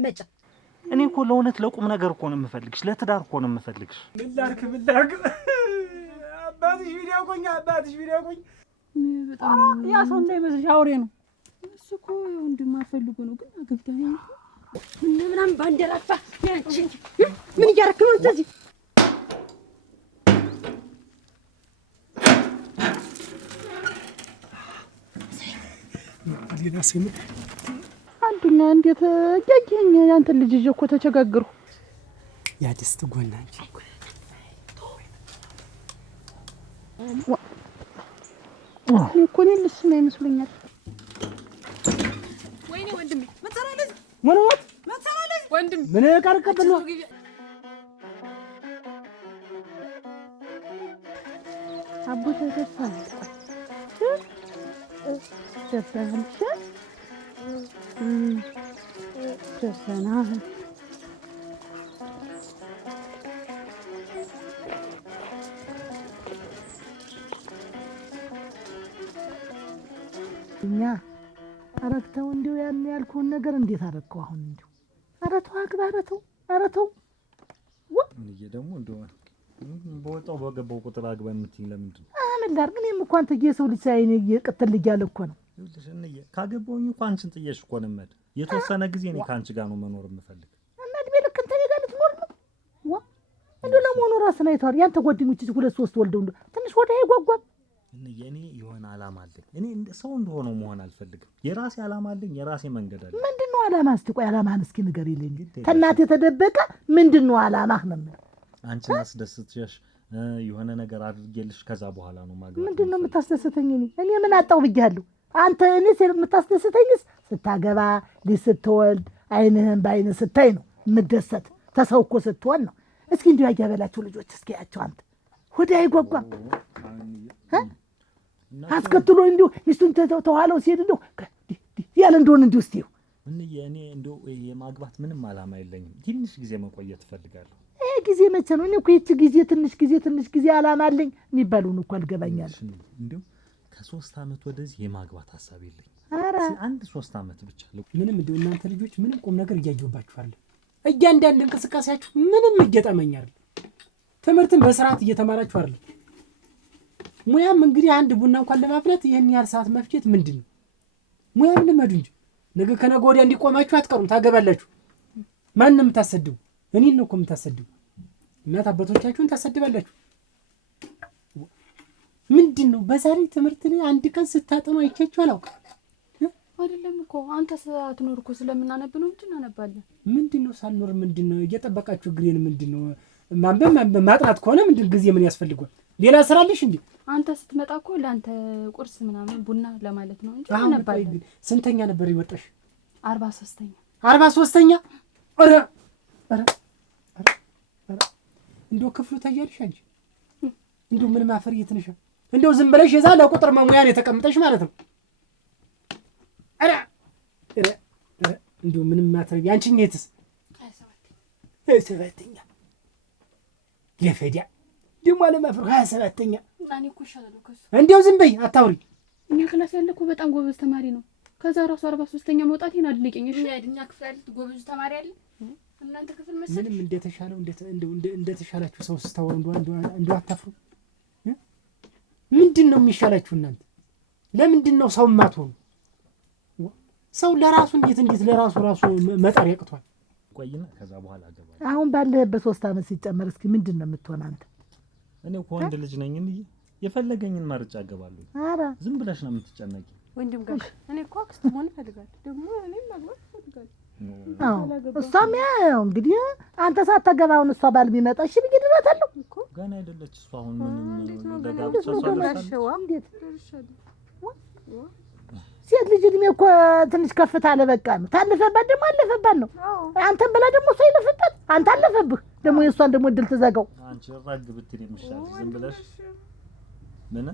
ተቀመጭ እኔ እኮ ለእውነት ለቁም ነገር እኮ ነው የምፈልግሽ ለትዳር እኮ ነው የምፈልግሽ ምን ላድርግ አባትሽ ቢደቆኝ በጣም ያ ሰው እንዳይመስልሽ አውሬ ነው እሱ እኮ እንደማፈልጉ ነው ግን አገብታኝ ምናምን ባንደራፋ ያንቺ ምን እያደረክ ነው እንደዚህ ሌላ ስም አንዱኛ እንዴት ያገኘ ያንተ ልጅ እኮ ተቸጋግሩ ያድስት ጎና እንጂ እኮ ነው ልስና ይመስለኛል ወይኔ ወንድሜ መሰራለህ ወንወት መሰራለህ ወንድሜ ምን ቀርቀብ ነው አቦ ተሰፋ ደፈንሽ ደፈና እኛ አረተው እንዲው ያን ያልኩን ነገር እንዴት አረከው አሁን እንዲው አረተው አግባ አረተው እንዴ ደግሞ እንደው በወጣው በገባው ቁጥር አግባ የምትይኝ ለምንድን ነው? ምን ላድርግ እኔም እኮ አንተ የሰው ልጅ ሳይኔ የቅትል እያለ እኮ ነው። ይኸውልሽ እንዬ ካገባሁኝ እኮ አንቺን ጥዬሽ እኮ ነው የምሄድ። የተወሰነ ጊዜ እኔ ከአንቺ ጋር ነው መኖር የምፈልግ። እና እድሜ ልክ እንትን ጋር ልትኖር ነው? እንደው ለመሆኑ ራስን አይተዋል? ያንተ ጓደኞች 2-3 ወልደው እንደው ትንሽ ወደ አይጓጓም? እንዬ እኔ የሆነ ዓላማ አለኝ። እኔ ሰው እንደሆነው መሆን አልፈልግም። የራሴ ዓላማ አለኝ፣ የራሴ መንገድ አለኝ። ምንድነው ዓላማ? እስቲ ቆይ ዓላማህን እስኪ ንገሪልኝ። ከእናቴ የተደበቀ ምንድነው ዓላማህ ነው የምልህ? አንቺን አስደስትሽ የሆነ ነገር አድርጌልሽ ከዛ በኋላ ነው ማግባት። ምንድነው የምታስደስተኝ? እኔ ምን አጣው ብያለሁ? አንተ እኔ የምታስደስተኝስ ስታገባ ልጅ ስትወልድ አይንህን በአይንህ ስታይ ነው የምደሰት። ተሰው እኮ ስትሆን ነው። እስኪ እንዲሁ ያያበላቸው ልጆች እስኪ ያቸው አንተ ወደ አይጓጓም አስከትሎ እንዲሁ ሚስቱን ተዋለው ሲሄድ እንደው ያለ እንደሆነ እንዲሁ እስቲ እንዬ እኔ እንደው የማግባት ምንም ዓላማ የለኝም። ትንሽ ጊዜ መቆየት እፈልጋለሁ። ይሄ ጊዜ መቼ ነው? እኔ እኮ ይቺ ጊዜ ትንሽ ጊዜ ዓላማ አለኝ የሚባሉን እኮ አልገባኛል። እንደው ከ3 ዓመት ወደዚህ የማግባት ሐሳብ የለኝ። ኧረ አንድ 3 ዓመት ብቻ ምንም እንደው እናንተ ልጆች ምንም ቁም ነገር እያየሁባችኋለሁ። እያንዳንዱ እንቅስቃሴያችሁ ምንም እየጠመኝ አይደል። ትምህርትን በስርዓት እየተማራችሁ አይደል። ሙያም እንግዲህ አንድ ቡና እንኳን ለማፍላት ይሄን ያህል ሰዓት መፍጀት ምንድነው? ሙያም ልመዱ እንጂ ነገ ከነገ ወዲያ እንዲቆማችሁ አትቀሩም፣ ታገባላችሁ። ማንንም ታሰድቡ እኔን ነው እኮ የምታሰድቡ። እናት አባቶቻችሁን ታሰድባላችሁ። ምንድነው በዛሬ ትምህርት ላይ አንድ ቀን ስታጠኑ አይቻችሁ አላውቅም። አይደለም እኮ አንተ ሳትኖር እኮ ስለምናነብ ነው እንጂ እናነባለን። ምንድነው ሳልኖር ምንድነው እየጠበቃችሁ ግሬን ምንድነው ማንበብ ማጥናት ከሆነ ምንድን ጊዜ ምን ያስፈልጋል? ሌላ ስራ አለሽ እንዴ? አንተ ስትመጣ እኮ ለአንተ ቁርስ ምናምን ቡና ለማለት ነው እንጂ እናነባለን። ስንተኛ ነበር ይወጣሽ? 43ኛ 43ኛ ኧረ እንደው ክፍሉ ታያለሽ አንቺ እንደው ምን ማፈር እየተነሻ እንደው ዝም ብለሽ የዛ ለቁጥር መሙያን የተቀምጠሽ ማለት ነው። ኧረ እንደው ምንም ማትረግ ያንቺኝ የትስ 27ኛ ለፈዲያ ደሞ ለማፈር 27ኛ እኔ እኮ እሻላለሁ ከሱ። እንደው ዝም በይ አታውሪ። እኛ ክላስ ያለ እኮ በጣም ጎበዝ ተማሪ ነው። ከዛ ራሱ 43ኛ መውጣቴን አድንቀኝ። እሺ እኛ ክፍል ያለ ጎበዝ ተማሪ አለ። እናንተ ክፍል መሰለኝ ምንም እንደተሻለው እንደተሻላችሁ ሰው ስታወሩ እንደው አታፍሩ። ምንድነው የሚሻላችሁ እናንተ? ለምንድነው ሰው ማትሆኑ? ሰው ለራሱ እንዴት ለራሱ መጣር ያቅቷል? ቆይና ከዛ በኋላ አገባለሁ። አሁን ባለህበት 3 ዓመት ሲጨመር እስኪ ምንድነው የምትሆን አንተ? እኔ እኮ ወንድ ልጅ ነኝ እንዴ የፈለገኝን መርጫ አገባለሁ። ኧረ ዝም ብለሽ ነው የምትጨነቂ። ወንድም ጋር እኔ እኮ አክስት መሆን እፈልጋለሁ። ደግሞ እኔም ማግባት እፈልጋለሁ። እሷም ያው እንግዲህ አንተ ሳታገባውን እሷ ባል ቢመጣ እሺ ብዬ ድረታለሁ እኮ ገና አይደለች እሷ አሁን ምንም ለጋብቻ ሰው እንዴት ሴት ልጅ እድሜ እኮ ትንሽ ከፍታ ለበቃ ነው። ታለፈባት ደግሞ አለፈባት ነው። አንተም በላ ደግሞ እሷ ይለፈባት አንተ አለፈብህ ደግሞ የእሷን ደግሞ እድል ትዘጋው። አንቺ ራግ ብትል የሚሻል ዝም ብለሽ ምን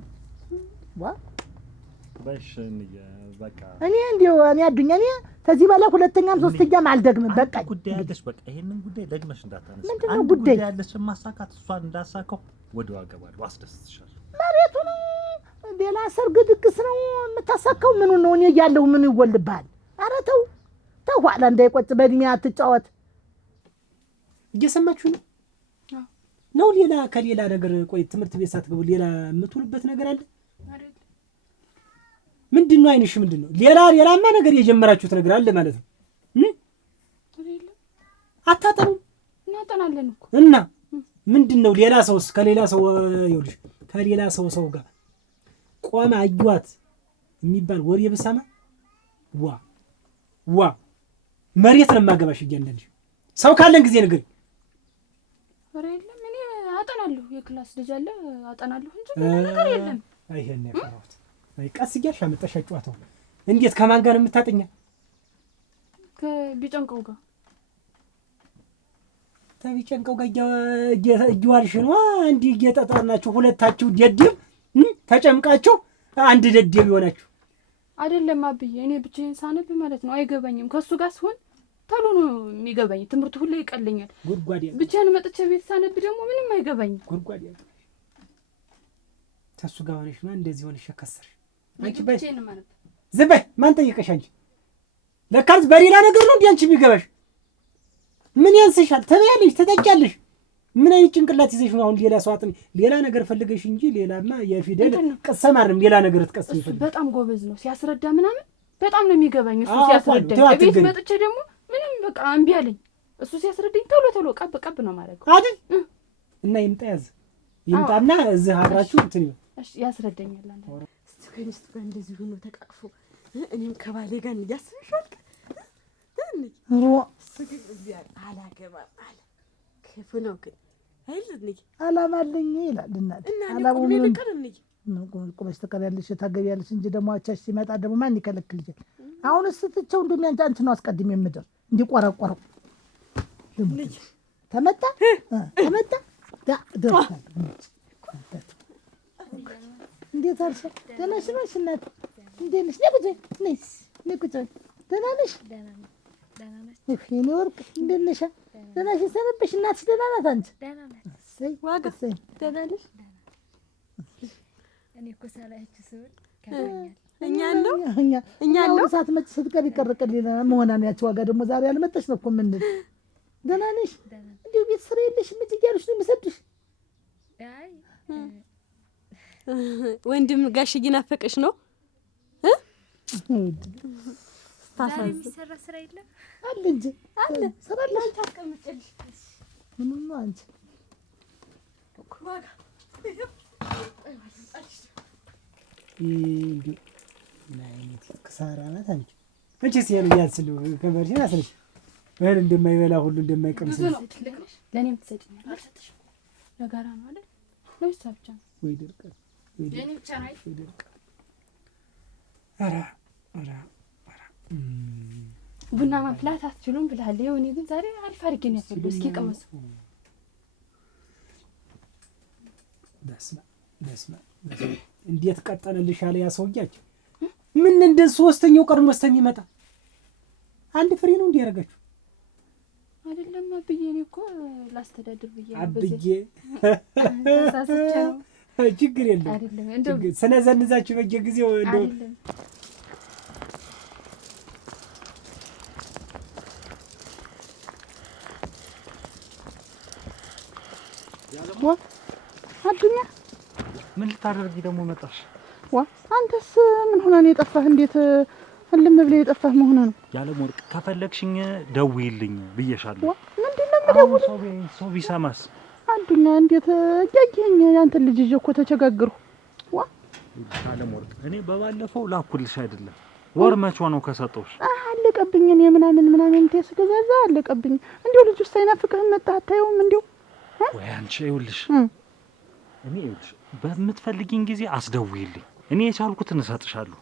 በሽን በቃ እኔ እንዲው እኔ አዱኛ እኔ ከዚህ በላይ ሁለተኛም ሶስተኛም አልደግምም። በቃ ጉዳይ ያለሽ በቃ ይሄንን ጉዳይ ደግመሽ እንዳታነሳ። ምንድነው ጉዳይ ያለሽ ማሳካት እሷን እንዳሳካው ወዲያው አገባለሁ አስደስትሻለሁ። መሬቱ ነው ሌላ ሰርግ ድግስ ነው የምታሳካው። ምኑ ነው እኔ ያለው ምን ይወልብሃል? ኧረ ተው ኋላ እንዳይቆጭ በእድሜ አትጫወት። እየሰማችሁ ነው ነው? ሌላ ከሌላ ነገር ቆይ፣ ትምህርት ቤት ሳትገቡ ሌላ የምትውልበት ነገር አለ? ምንድን ነው አይንሽ? ምንድን ነው ሌላማ ነገር የጀመራችሁት ነገር አለ ማለት ነው? አታጠኑም? እናጠናለን እኮ። እና ምንድን ነው ሌላ ሰውስ? ከሌላ ሰው ይኸውልሽ፣ ከሌላ ሰው ጋር ቆማ አዩዋት የሚባል ወሬ ብሰማ ዋ መሬት ነው የማገባሽ። እያንዳንድሽ ሰው ካለን ጊዜ ነገር ኧረ የለም። እኔ አጠናለሁ፣ የክላስ ልጅ አለ አጠናለሁ እንጂ ነገር የለም። ይሄን ያፈራሁት ቀስ እያልሽ አመጣሽ ጨዋታው። እንዴት ከማን ጋር ነው የምታጠኛ? ከቢጨንቀው ጋር ከቢጨንቀው ጋር እየዋልሽ ነው። አንድ እየጠጠርናችሁ ሁለታችሁ ደደብ ተጨምቃችሁ አንድ ደደብ ይሆናችሁ አይደለም አብዬ። እኔ ብቻዬን ሳነብ ማለት ነው አይገባኝም። ከሱ ጋር ሲሆን ቶሎ ነው የሚገባኝ። ትምህርቱ ሁሉ ይቀለኛል። ጉድጓድ ብቻዬን መጥቼ ቤት ሳነብ ደግሞ ምንም አይገባኝም። ጉድጓድ ተሱ ጋር ሆነሽ ነው እንደዚህ ሆነሽ ከሰርሽ። አንቺ ብቻዬን ማለት ዝም በይ። ማን ጠየቀሽ አንቺ? ለካርዝ በሌላ ነገር ነው እንዴ አንቺ የሚገባሽ? ምን ያንስሻል? ትበያለሽ፣ ትጠጫለሽ። ምን አይነት ጭንቅላት ይዘሽ ነው አሁን ሌላ ሰው አጥኒ ሌላ ነገር ፈልገሽ እንጂ ሌላማ የፊደል ቅሰም አይደለም። ሌላ ነገር ትቀስም ይፈልግ። በጣም ጎበዝ ነው ሲያስረዳ ምናምን በጣም ነው የሚገባኝ እሱ ሲያስረዳኝ። ቤት መጥቼ ደግሞ ምንም በቃ እምቢ አለኝ። እሱ ሲያስረዳኝ ቶሎ ቀብ ነው ማድረግ አይደል? እና ይምጣ ያዝ ይምጣና እዚህ አብራችሁ እንትን ይሁን። እሺ ያስረዳኛል። አንተ ከሚስቱ ጋር እንደዚህ ሆኖ ተቃቅፎ እኔም ከባሌ ጋር እያስብሻል አላገባም አለ። ክፉ ነው ግን አይልኝ አላማ አለኝ ይላል። አላማው ምን ልቀር እንጂ ቁመሽ ተቀበያለሽ ታገቢያለሽ እንጂ ደግሞ አቻሽ ሲመጣ ደግሞ ማን ይከለክልሻል? አሁን ስትቸው እንደሚያንተ አንተ ነው አስቀድሜ የምድር እንዲቆረቆረው ልጅ ተመጣ ደርሳል። እንዴት አልሽ? ደህና ነሽ እናት? እንዴት ነሽ? ነይ ቁጭ በይ። ደህና ነሽ? የኔ ወርቅ እንዴት ነሽ? ደህና ነሽ? ሰነበሽ? እናትሽ ደህና ናት? አንቺ ዋጋ ደህና ነሽ? እኔ እኮ ሳላያችሁ ስውል እኛ ነው ሳትመጪ ስትቀር ይቀርቅልኝ መሆናን ያቺ ዋጋ ደግሞ ዛሬ ያልመጣሽ ነው እኮ ምንድን ደህና ነሽ? እንዲሁ ቤት ስራ የለሽም እንጂ እያሉሽ ነው የሚሰድሽ። ወንድም ጋሽዬ ናፈቀሽ ነው? የሚሰራ ስራ የለም አለ እንጂ አለ ስራ አለ። አንቺ አስቀምጪልሽ ምንም ነው አንቺ ናይት ክሳራ ናት። አንቺ ሲያሉ ያስሉ ከመርሽን አስልሽ እህል እንደማይበላ ሁሉ እንደማይቀምስ ነው። ለእኔም ትሰጪኛለሽ? አልሰጥሽም። ለጋራ ነው አይደል? ለውሳ ብቻ ነው ወይ ድርቀት ለእኔ ብቻ ነው አይደል? ድርቀት ኧረ ቡና ማፍላት አትችሉም ብላለች። ይኸው እኔ ግን ዛሬ አሪፍ አድርጌ ነው ያፈላሁት። እስኪ ቀመሱ። በስመ እንዴት ቀጠነልሽ አለ ያ ሰውያችሁ። ምን እንደ ሶስተኛው ቀርሞ እስከሚመጣ አንድ ፍሬ ነው እንዲህ ያደረጋችሁ አይደለም አብዬ። እኔ እኮ ላስተዳድር ብዬ አብዬ ተሳስቼ ነው። ችግር የለም አይደለም እንደው ስነዘንዛችሁ በየጊዜው እንደው አይደለም አዱኛ ምን ልታደርጊ ደግሞ መጣሽ? አንተስ ምን ሆነ ነው የጠፋህ? እንዴት እልም ብለህ የጠፋህ መሆኑ ነው? ያለም ወርቅ ከፈለግሽኝ ደውይልኝ ብዬሻለሁ። ምንድነው የምደውለው? ሰው ቢሰማስ? አዱኛ እንዴት እያየኸኝ ያንተን ልጅ ይዤ እኮ ተቸጋግርሁ። ያለም ወርቅ እኔ በባለፈው ላኩልሽ አይደለም? ወር መቼ ነው ከሰጠሁሽ? አለቀብኝ። እኔ ምናምን ተስገዛዛ አለቀብኝ። እንዴው ልጅ ውስጥ አይናፍቅህም? መጣህ አታየውም? እንዴው ወይ አንቺ ይኸውልሽ እኔ ይኸውልሽ በምትፈልጊኝ ጊዜ አስደውይልኝ። እኔ የቻልኩትን እሰጥሻለሁ።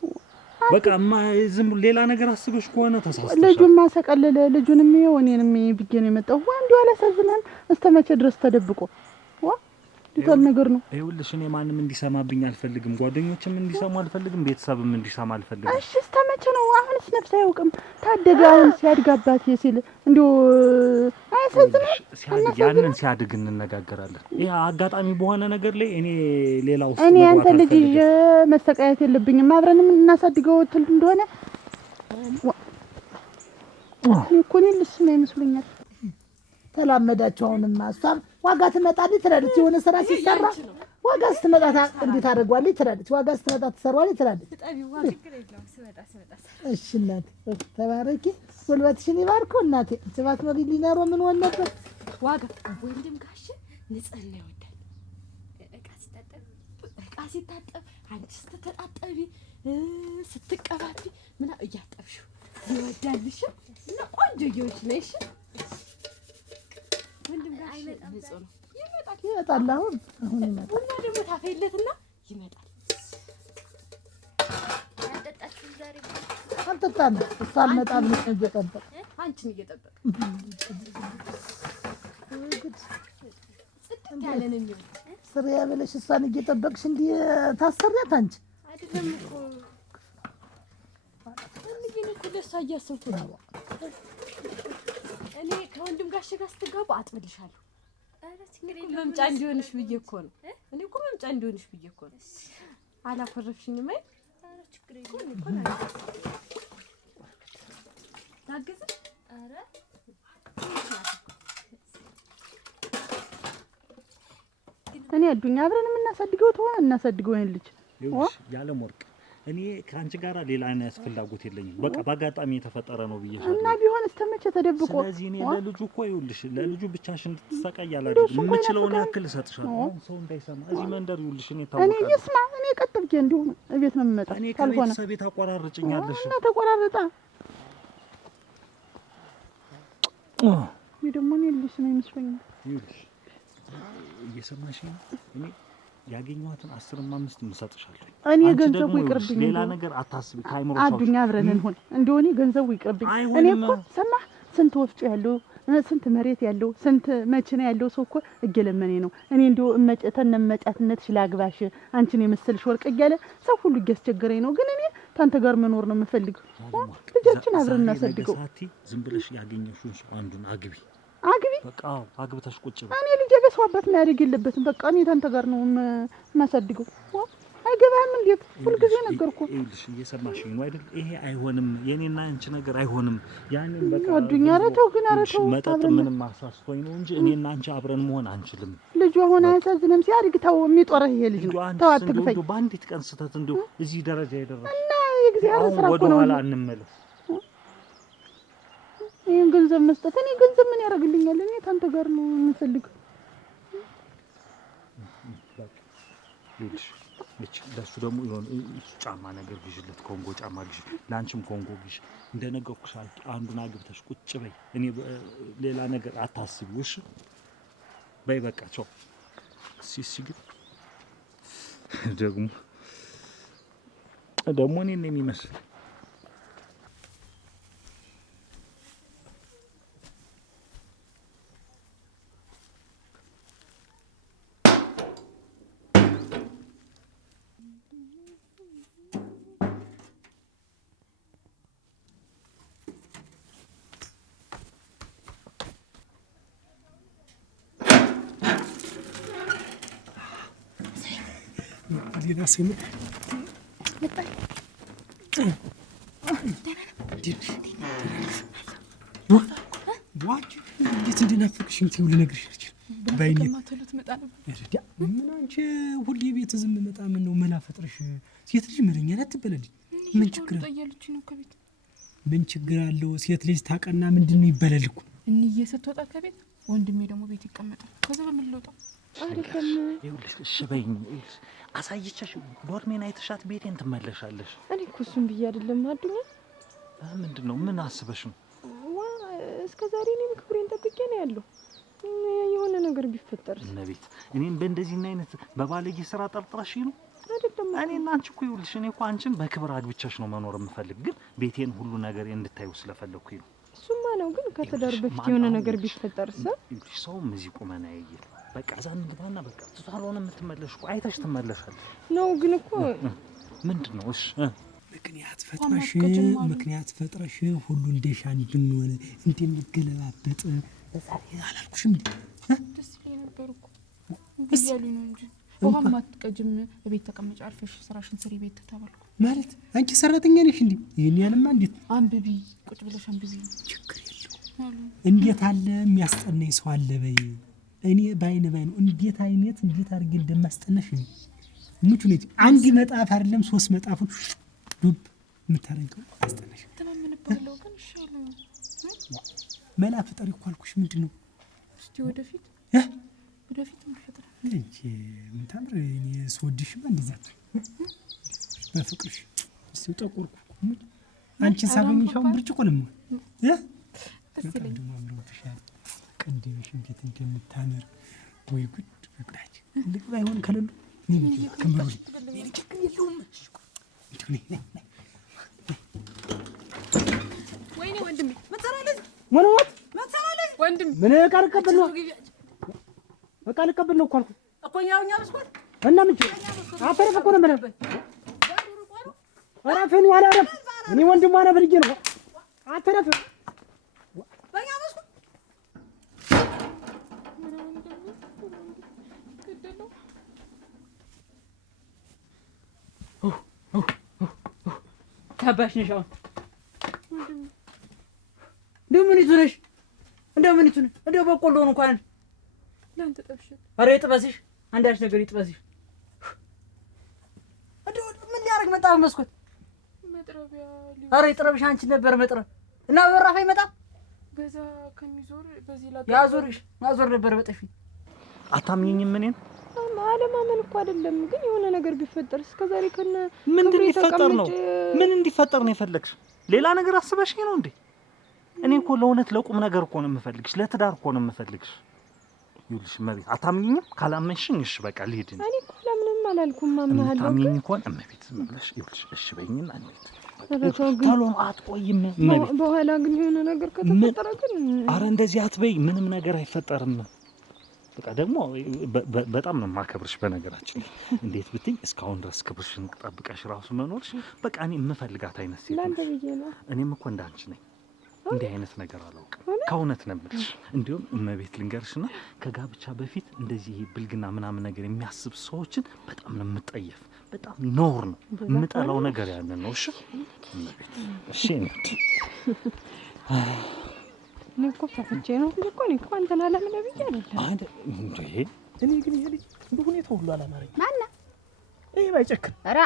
በቃ ዝም ሌላ ነገር አስበሽ ከሆነ ተሳስተሻል። ልጁን ማሰቀለለ ልጁንም ይኸው እኔንም ብዬ ነው የመጣው። እንዲሁ አላሳዝንም? እስከ መቼ ድረስ ተደብቆ ዲታል ነገር ነው። ይኸውልሽ እኔ ማንም እንዲሰማብኝ አልፈልግም። ጓደኞችም እንዲሰሙ አልፈልግም። ቤተሰብም እንዲሰማ አልፈልግም። እሺ እስከ መቼ ነው? አሁንስ ነፍስ አያውቅም። ታደገ አሁን ሲያድግ አባቴ ሲል እንዲሁ አያሳዝንም? ሲያድግ ያንን ሲያድግ እንነጋገራለን። ይሄ አጋጣሚ በሆነ ነገር ላይ እኔ ሌላ ውስጥ እኔ አንተ ልጅ ይዤ መሰቃየት የለብኝም። አብረንም እናሳድገው ትል እንደሆነ እኮ እኔ ልስማ ይመስሉኛል። ተላመዳቸው። አሁንማ እሷም ዋጋ ትመጣልኝ ትላለች። የሆነ ስራ ሲሰራ ዋጋ ስትመጣ እንዴት አደርጓልኝ ትላለች። ዋጋ ስትመጣ ትሰራዋለች ትላለች። እሺ እናቴ ተባረኪ፣ ጉልበትሽን ይባርከው እናቴ። ስባት ነው ሊኖር ምን ሆነ ነበር ዋጋ ወንድም ጋሽ ንጽህና ይወዳል። እቃ ሲታጠብ አንቺ ስትታጠቢ ስትቀባቢ ምና እያጠብሽው ይወዳልሽ እና ቆንጆ ይሆንሽ ነሽ። ወንድም ጋሽ ንጹህ ነው። ይመጣል። አሁን ይመጣል። ቡና ደግሞ ታፈይለትና ይመጣል። አንተጣና እሷ አልመጣም ብለሽ ነው እየጠበቅ አንቺን እየጠበቅ ጽድቅ ያለ ነው የሚሆነው። ስራ ያበለሽ እሷን እየጠበቅሽ እንዲህ ታሰሪያት አንቺ አይደለም እኮ እኔ እኮ ለእሷ እያሰብኩ ነው። እኔ ከወንድም ጋሽ ጋር ስትጋቡ አጥብልሻለሁ። መምጫ እንዲሆንሽ ብዬ እኮ ነው። እኔ እኮ መምጫ እንዲሆንሽ ብዬ እኮ ነው። አላኮረፍሽኝም አይደል? ችግር የለም እኮ ነው። ታገዝ አረ እኔ አዱኛ አብረን የምናሳድገው ተሆነ እናሳድገው ይሄን ልጅ ያለም ወርቅ እኔ ከአንቺ ጋር ሌላ አይነት ፍላጎት የለኝም። በቃ በአጋጣሚ የተፈጠረ ነው ብዬሻለሁ። እና ቢሆን እስተመቼ ተደብቆ ስለዚህ እኔ ለልጁ እኮ ይኸውልሽ ለልጁ ብቻሽን እንድትሰቃይ አላደርግም። የምችለውን ያክል እሰጥሻለሁ። ሰው እንዳይሰማ እዚህ መንደር ይኸውልሽ እኔ ታውቃለሁ። እኔ ይስማ እኔ ቀጥ ብዬ እንዲሁ እቤት ነው የምመጣ። እኔ ከቤተሰብ ቤት አቆራርጭኛለሽ እና ተቆራረጣ ይሄ ደግሞ እኔ ልጅ ነው ይመስለኛል። ይኸውልሽ እየሰማሽ ነው እኔ ያገኘኋትን 10 እሰጥሻለሁ። እኔ ገንዘቡ ይቅርብኝ። ሌላ ነገር አታስቢ። ካይምሮሽ አዱኛ አብረን እንሆን እንደው እኔ ገንዘቡ ይቅርብኝ። እኔ እኮ ሰማህ ስንት ወፍጮ ያለው ስንት መሬት ያለው ስንት መኪና ያለው ሰው እኮ እየለመኔ ነው። እኔ እንደው መጫትነትሽ ላግባሽ አንቺን የመሰልሽ ወርቅ እያለ ሰው ሁሉ እያስቸገረኝ ነው። ግን እኔ ታንተ ጋር መኖር ነው የምፈልገው። ልጆችን አብረን እናሳድገው። ዝም ብለሽ ያገኘሽውን ሰው አንዱን አግቢ። በቃ አግብተሽ ቁጭ በይ። እኔ ልጄ በሰዋበት ማድረግ የለበትም። በቃ እኔ ታንተ ጋር ነው የማሳድገው። አይገባህም? እንዴት ሁልጊዜ ነገርኩ። ይኸውልሽ እየሰማሽኝ ነው አይደል? ይሄ አይሆንም፣ የኔና አንቺ ነገር አይሆንም። ያንን በቃ አዱኛ ኧረ ተው ግን ኧረ ተው። መጠጥ ምንም አሳስቶኝ ነው እንጂ እኔና አንቺ አብረን መሆን አንችልም። ልጁ አሁን አያሳዝንም? ሲያድግ ተው የሚጦረህ ይሄ ልጅ ነው። ተው አትግፈኝ። በአንዲት ቀን ስህተት እንደው እዚህ ደረጃ የደረሰ እና የእግዚአብሔር ስራ ወደ ኋላ እንመለስ። ይሄን ገንዘብ መስጠት እኔ ገንዘብ ምን ያደርግልኛል? እኔ ታንተ ጋር ነው የምፈልገው። ልጅ ለሱ ደግሞ ይሆን ጫማ ነገር ግዥለት፣ ኮንጎ ጫማ ግዥ፣ ላንቺም ኮንጎ ግዥ። እንደነገርኩሽ አንዱን አግብተሽ ቁጭ በይ። እኔ ሌላ ነገር አታስቢው እሺ? በይ በቃ ቻው። ሲሲ ግን ደግሞ እኔን ነው የሚመስል ሌላ ሰው እንዴት እንደናፈቅሽኝ ትይው ልነግርሽ አልችልም። ባይኔ ምን አንቺ ሁሌ ቤት ዝም መጣ ምን ነው መላ ፈጥረሽ ሴት ልጅ መለኛ ናት ትበላለች። ምን ችግር አለው? ምን ችግር አለው? ሴት ልጅ ታቀና ምንድነው ይበላል እኮ እንዬ ስትወጣ ከቤት ወንድሜ ደግሞ ቤት ይቀመጣል። ከዛ በምን ልወጣው አይደለም ይኸውልሽ እሺ በይኝ። አሳይቼሽ ዶርሜን አይተሻት ቤቴን ትመለሻለሽ። እኔ እኮ እሱን ብዬ አይደለም አዱኛ። ምንድን ነው? ምን አስበሽ ነው? እስከ ዛሬ እኔም ክብሬን ጠብቄ ነው ያለው። የሆነ ነገር ቢፈጠር እነቤት እኔን በእንደዚህ አይነት በባለጌ ስራ ጠርጥረሽ ነው? አይደለም እኔና አንቺ እኮ ይኸውልሽ እኔ እኮ አንቺን በክብር አግብቼሽ ነው መኖር የምፈልግ፣ ግን ቤቴን ሁሉ ነገር እንድታዩ ስለፈለኩኝ ነው። እሱማ ነው። ግን ከተዳር በፊት የሆነ ነገር ቢፈጠር ሰውም እዚህ ቁመና ያየል በቃ ዛን ግባና በቃ ሳልሆነ የምትመለሽ እኮ አይተሽ ትመለሻለሽ ነው። ግን እኮ ምንድን ነው? እሺ ምክንያት ፈጥረሽ ሁሉ እንደሻን እንድንሆን እንደምገለባበጥ አላልኩሽም እንዴ? ደስ ይለኝ ነበር እኮ እያሉኝ ነው እንጂ ውሃም አትቀጅም፣ ቤት ተቀመጭ፣ አርፈሽ ስራሽን ስሪ ቤት ተባልኩ። ማለት አንቺ ሰራተኛ ነሽ እንዴ? ይሄን ያንማ እንዴት አንብቢ፣ ቁጭ ብለሽ አንብቢ። ችግር እንዴት አለ የሚያስጠናኝ ሰው አለ በይ። እኔ ባይነ ባይ ነው እንዴት አድርጌ እንደማስጠናሽ ነው። ሙቹ ነኝ አንድ መጣፍ አይደለም 3 መጣፎች ዱብ የምታረገው አስጠናሽ። ተማመንባለሁ ግን ይሻላል። መላ ፍጠሪ እኮ አልኩሽ። ምንድን ነው እስቲ ወደፊት እንፈጥራ እንጂ ምን ታምር እኔ ስወድሽማ እንደዛ በፍቅርሽ እስቲ ጠቆርኩ። አንቺን ሳገኝሻው ብርጭቆ ነው ደስ ይለኝ። ደግሞ አምሮብሻል። ቀንድብሽ እንዴት እንደምታምር ወይ ጉድ ፍቅራች ልክ ባይሆን ከለሉ ከምሩ እኔ ችግር የለውም። እንዴ ነይ ወይኔ ወንድሜ መተራለዝ ወንድም ምን ቃልቀበል ነው ቃልቀበል ነው እኮ ያውኛ መስኮት እና ምን አፈረፈ እኮ ነው ማለት አራፈን ዋላ አረፍ እኔ ወንድም ዋና ብርጌ ነው አተረፈ በእኛ መስኮት ታባሽ ነሽ አሁን እንደምን ይዙነሽ እንደምን ይዙነ እንደ በቆሎ ነው እንኳን ለአንተ ጠብሽ። ኧረ ይጥበስሽ አንዳች ነገር ይጥበስሽ። እንደው ምን ሊያደርግ መጣ መስኮት መጥረቢያ ኧረ ይጥረብሽ አንቺ ነበር መጥረብ እና በራፋ ይመጣ በዛ ከሚዞር በዚህ ማዞር ነበር በጥፊ። አታምኚኝም? እኔን አለማመን እኮ አይደለም ግን የሆነ ነገር ቢፈጠር እስከዛሬ ከነ ምንድን ይፈጠር ነው? ምን እንዲፈጠር ነው የፈለግሽ? ሌላ ነገር አስበሽ ነው እንዴ? እኔ እኮ ለእውነት ለቁም ነገር እኮ ነው የምፈልግሽ፣ ለትዳር እኮ ነው የምፈልግሽ። ይኸውልሽ መቤት አታምኚኝም? ካላመንሽኝ እሺ በቃ ልሂድ። እኔ እኮ ለምንም አላልኩም። ማምናለሁ ታምኚኝ እንኳን እመቤት ዝም ብለሽ ይኸውልሽ እሺ በይኝና እንሂድ። ቶሎም አትቆይም መቤት። በኋላ ግን የሆነ ነገር ከተፈጠረ ግን ኧረ እንደዚህ አትበይ። ምንም ነገር አይፈጠርም። በቃ ደግሞ በጣም ነው የማከብርሽ። በነገራችን ላይ እንዴት ብትኝ እስካሁን ድረስ ክብርሽን ጠብቀሽ ራሱ መኖርሽ በቃ እኔ የምፈልጋት አይነት ሴት ነሽ። እኔም እኮ እንዳንቺ ነኝ። እንዲህ አይነት ነገር አላውቅም። ከእውነት ነው የምልሽ። እንዲሁም እመቤት ልንገርሽና ከጋብቻ በፊት እንደዚህ ብልግና ምናምን ነገር የሚያስብ ሰዎችን በጣም ነው የምጠየፍ። በጣም ኖር ነው የምጠላው ነገር ያንን ነው። እሺ እመቤት እሺ እንዴ እኔ እኮ ፈፍቼ ነው እኔ እኮ አንተን አላምን ብዬ አይደለም አይደል እንዴ? እኔ ግን ይሄ ልጅ እንደ ሁኔታው ሁሉ አላማረኝ። ማና ይሄ ባይጨክን ኧረ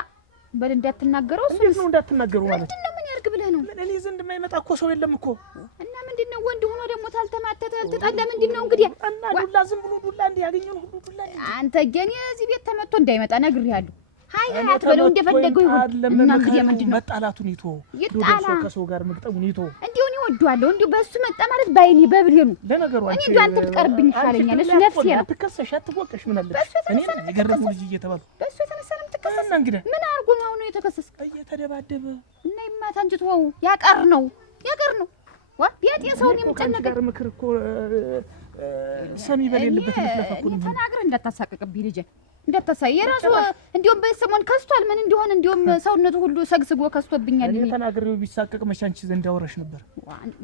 በል እንዳትናገረው። እንዴት ነው እንዳትናገሩ ማለት? ምንድን ነው ምን ያርግ ብለህ ነው? እኔ ዘንድ የማይመጣ እኮ ሰው የለም እኮ። እና ምንድን ነው ወንድ ሆኖ ደግሞ ታልተማተተ አልተጣላ ምንድን ነው እንግዲህ? እና ዱላ ዝም ብሎ ዱላ እንደ ያገኘውን ሁሉ ዱላ አንተ ገኔ እዚህ ቤት ተመቶ እንዳይመጣ ነግሬሃለሁ። ሃይ አትበለው እንደፈለገው ይሁን። እና እንግዲህ ምንድን ነው መጣላቱን ይቶ ይጣላ ከሰው ጋር መግጠሙን ይቶ እንዲሁ እኔ ወዷለሁ። እንዲሁ በሱ መጣ ማለት ባይኔ በብሬኑ ለነገሩ እኔ እንዲሁ አንተ ብትቀርብኝ ይሻለኛል። እሱ ነፍሴ ነው። አትከሰሽ አትወቀሽ ምን አለሽ? እኔ የገረሙ ልጅ እየተባሉ በሱ የተነሳ ነው የምትከሰስ። እና እንግዲህ ምን አድርጎ ነው አሁን የተከሰስክ? እየተደባደበ እና ይማታ እንጂ ተወው። ያቀር ነው ዋ ቢያጤ ሰውን የምጨነቀ ምክር እኮ ሰሚ በሌለበት ለፈኩን ተናግረህ እንዳታሳቀቅብኝ ልጄ እንዳታሳይ የራሱ እንዲሁም በሰሞን ከስቷል። ምን እንዲሆን እንዲሁም ሰውነቱ ሁሉ ሰግስጎ ከስቶብኛል። እኔ ተናግሬው ቢሳቀቅ መቻንቺ ዘንድ አወራሽ ነበር።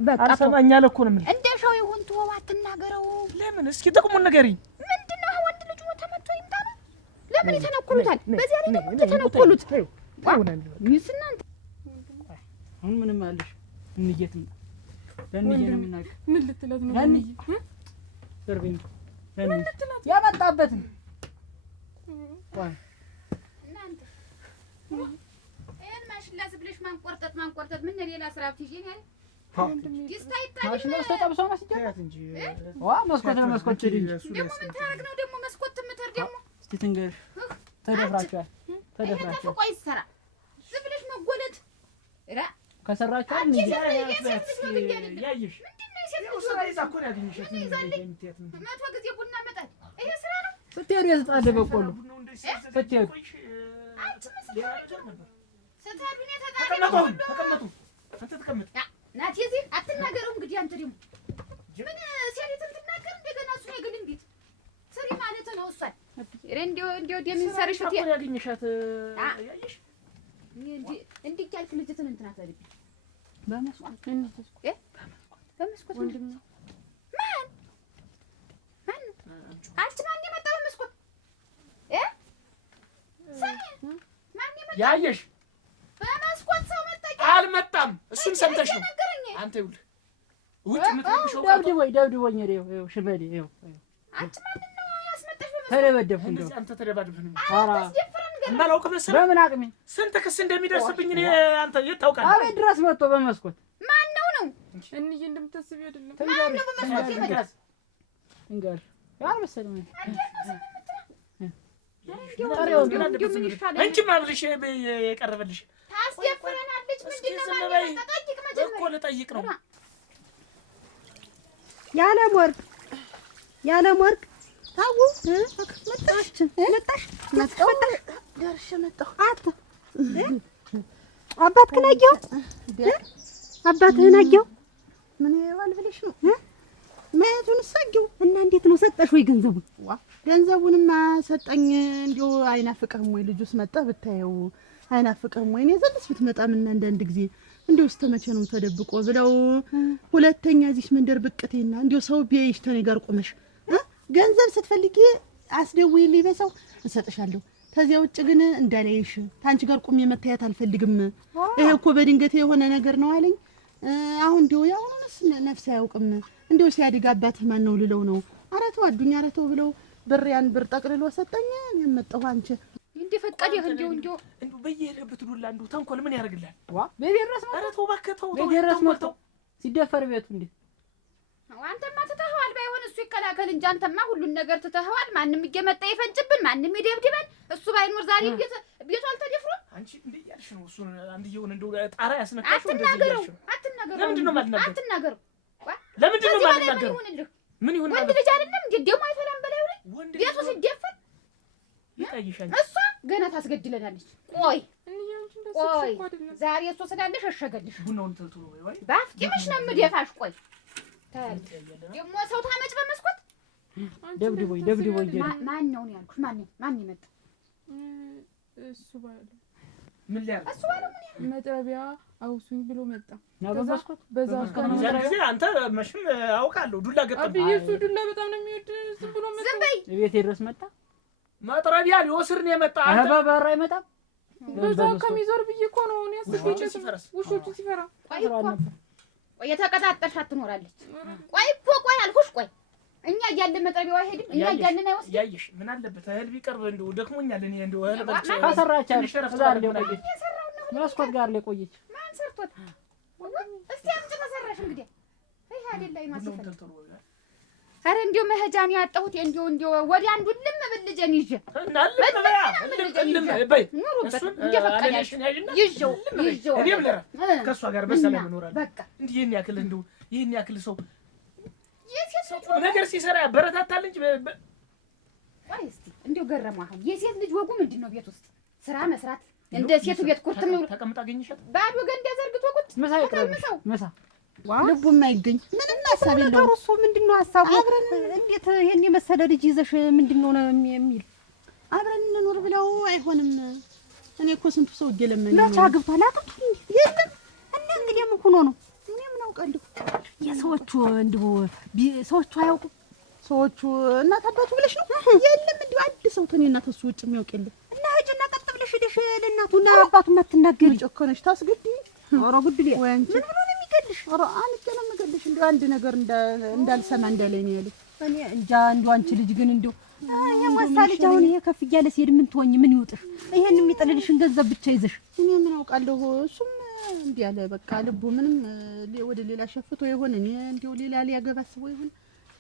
በቃ አሰማኛ ለኮ ነው ምን እንደሻው ይሁን ተወው፣ አትናገረው። ለምን እስኪ ጥቅሙን ንገሪኝ። ምንድነው ወንድ ልጅ ነው ተመቶ ይምጣ ነው? ለምን ይተነኩሉታል? በዚያ ላይ ደግሞ ተነኩሉት። ይስናንተ አሁን ምንም አለሽ እንየት ለምን የምናገር ምን ልትላት ነው? ደርቤን ለምን ያመጣበት እናንተ እን ማሽላ ዝብለሽ ማንቆርጠጥ ምን ሌላ ስራ ብትይኝ ያለ ማሽላ ተጠብሶ ማስጀራት እንጂ መስኮት ነው መስኮት ትልኝ ደግሞ ምን ታረግ ነው ደግሞ መስኮት ምትር ደግሞ እስቲ ትንገርሽ ተደፍራችኋል። ቆይ ይሰራ ዝብለሽ መጎለት ራ ከሰራችሁ እንዴ ያይሽ መቶ ጊዜ ቡና መጣል ይሄ ስራ ነው። ስትሄዱ የተጣደ በቆሎ ስትሄዱ ናት የዚህ አትናገረው። እንግዲህ አንተ ደግሞ ምን ሴሪትን ትናገር እንደገና እሱ የግል እንዴት ስሪ ማለት ነው። እሷን እንዲሁ የሚሰሪሽ ያገኘሻት ያይሽ እንዲህ ያልክ ልጅትን እንትን አታድርጊ። በመስኮት ወንድም ነው ማን አንቺ ማን የመጣ በመስኮት ማን የመጣ ያየሽ በመስኮት ሰው መጣ? አልመጣም። እሱን ሰምተሽ ነው አንተ። ይኸውልህ ውጭ የምትረብሸው ደብድቦኝ ይኸው ሽመሌ ይኸው አንቺ ማንን ነው ያስመጣሽ? ተደበደብኩ። እንደው አንተ ተደባድበህ ነው አስደፈረን ገና እንዳላውቅ መሰለህ። በምን አቅሜ ስንት ክስ እንደሚደርስብኝ እኔ አንተ የት ታውቃለህ? አቤት ድረስ መጥቶ በመስኮት ማን ነው እንዬ እንደምታስቢው አይደለም። ማን ነው በመስኮት ይመጣ? እንገር ያልመሰለኝ አንቺማ ብለሽ የቀረበልሽ ታስደፍረናለች። ምንድን ነው ማለት ተጠይቅ መጀመሪያ እኮ ልጠይቅ ነው። ያለም ወርቅ ታው መጣሽ ደርሼ መጣሁ። አባትህን አየኸው? አባትህን አየኸው? ምን ይዋል ብለሽ ነው ማየቱን ሳጊው እና እንዴት ነው ሰጠሽ ወይ ገንዘቡን? ገንዘቡንማ ሰጠኝ። እንዲሁ አይናፍቅህም ወይ ልጁስ መጣ ብታየው አይናፍቅህም ወይ? እኔ ዘልስ ብትመጣ ምን አንዳንድ ጊዜ እንዲሁ እስከ መቼ ነው ተደብቆ ብለው ሁለተኛ እዚህ መንደር ብቅቴና እንዲሁ ሰው ቢያይሽ ተኔ ጋር ቆመሽ ገንዘብ ስትፈልጊ አስደውይልኝ በሰው እሰጥሻለሁ። ከዚያ ውጭ ግን እንዳላይሽ ታንቺ ጋር ቆሜ መታየት አልፈልግም። ይሄ እኮ በድንገት የሆነ ነገር ነው አለኝ። አሁን እንዲሁ ያሁኑንስ ነፍስ አያውቅም። እንዲሁ ሲያድግ አባትህ ማን ነው ልለው ነው። ኧረ ተው አዱኛ ኧረ ተው ብለው ያን ብር ጠቅልሎ ሰጠኝ። እኔም መጣሁ። አንቺ እንዴ ፈቀደ እንዴ በየሄደበት ዱላ እንዴ ተንኮል ምን ያደርግልሃል? በደረስ ነው። ኧረ ተው እባክህ ተው። በደረስ ነው ሲደፈር ቤቱ እንዴ አንተማ ትተኸዋል። ባይሆን እሱ ይከላከል እንጂ አንተማ ሁሉን ነገር ትተኸዋል። ማንንም እየመጣ ይፈንጭብን፣ ማንንም ይደብድበን። እሱ ባይኖር ዛሬ ቤቱ አልተደፍሮም። አንቺ እንዴ ያልሽ ነው እሱን አንድየውን እንደው ጣራ ያስነካሽው እንደዚህ ያልሽ ነው። አትናገረው። ለምንድን ነው የማትናገረው? አትናገረው። ለምንድን ነው የማትናገረው? ምን ይሁን? ወንድ ልጅ አይደለም እንዴ? ደሞ አይፈላም በላዩ ላይ ቤቱ ሲደፈር ይታይሻል። እሷ ገና ታስገድለናለች። ቆይ ዛሬ እሱ ስላለ ሸሸገልሽ። ቡናውን ተልቶ ወይ ባፍጢምሽ ነው የምደፋሽ። ቆይ ደግሞ ሰው ታመጭ በመስኮት ደብድቦኝ ማን ነው ያልኩሽ? ማን ይመጣ? እሱ ባለ ምን ሊያደርግ እሱ ባለ ምን መጥረቢያ አውሱኝ ብሎ መጣ። በመስኮት በዛው ያን ጊዜ አንተ መሽም አውቃለሁ ዱላ ገጠም አብዬ እሱ ዱላ በጣም ነው የሚወድ። ዝም ብሎ መጣ። ዝም በይ። ቤቴ ድረስ መጣ። መጥረቢያ ሊወስድ ነው የመጣ። አንተ በበራ አይመጣም። በዛው ከሚዞር ብዬ እኮ ነው እኔ አስቤ ውሾቹ ሲፈራ ቆይ የተቀጣጠርሽ አትኖራለች። ቆይ አልኩሽ። ቆይ እኛ እያለን መጥረቢያው አይሄድም። እኛ እያለን አይወስድም። ያየሽ ምን አለበት እህል ቢቀርብ እንደው ደክሞኛል። እኔ እንደው እህል በልቼ ካሰራቻለሽ ዛሬ ቆየች። መስኮት ጋር ላይ ቆየች። ማን ሰርቶት? እስቲ አንቺ ተሰራሽ እንግዲህ ይሄ አይደል ላይ ማስፈል። አረ እንዲው መሄጃን ያጣሁት እንዲው ወዲያ አንዱ ልም ብልጀን ይዤ እና ልም በይ ኑሩበት እንደፈቀደሽ ይዤው እኔ ብለህ ከእሷ ጋር በሰላም እኖራለሁ። በቃ እንዲህ ይሄን ያክል ሰው ነገር ሲሰራ ያበረታታል እንጂ ቆይ እስቲ እንዲው ገረመው። አሁን የሴት ልጅ ወጉ ምንድን ነው? ቤት ውስጥ ስራ መስራት እንደ ሴቱ ቤት ኩርትም ነው ተቀምጣ አገኘሻት ባዶ ገንዳ ዘርግቶ ቁጭ ምሳ ልቡ የማይገኝ ምንም ሀሳብ የለውም። እሱ ምንድን ነው ሀሳቡ? አብረን እንዴት ይሄን የመሰለ ልጅ ይዘሽ ምንድን ነው የሚል አብረን እንኖር ብለው አይሆንም። እኔ እኮ ስንቱ ሰው እየለመነኝ መቼ አግብቷል? አግብቷል የለም እና እንግዲህ ምን ሆኖ ነው? እኔ ምን አውቃለሁ? የሰዎቹ እንዲሁ ሰዎቹ አያውቁም። ሰዎቹ እናት አባቱ ብለሽ ነው? የለም እንዲሁ አንድ ሰው ተኔ እናት እሱ ውጭ የሚያውቅ የለም። እና ሂጂና ቀጥ ብለሽ ሄደሽ ለእናቱና አባቱ የማትናገሪ ጨኮነሽ ታስገዲ። ኧረ ጉድሌ ወይ አንቺ ምን ብሎ ነው የሚገልሽ? ኧረ አንቺ ነው የምገልሽ። እንዲሁ አንድ ነገር እንዳልሰማ እንዳለኝ ነው ያለኝ። እኔ እንጃ። እንዲሁ አንቺ ልጅ ግን እንዲሁ የማሳ ልጅ አሁን ይሄ ከፍ እያለ ሲሄድ ምን ትሆኝ? ምን ይውጥሽ? ይሄን የሚጥልልሽን ገንዘብ ብቻ ይዘሽ እኔ ምን አውቃለሁ? እሱም እንዲህ ያለ በቃ ልቡ ምንም ወደ ሌላ ሸፍቶ ይሆን እኔ እንዲሁ ሌላ ሊያገባ አስቦ ይሆን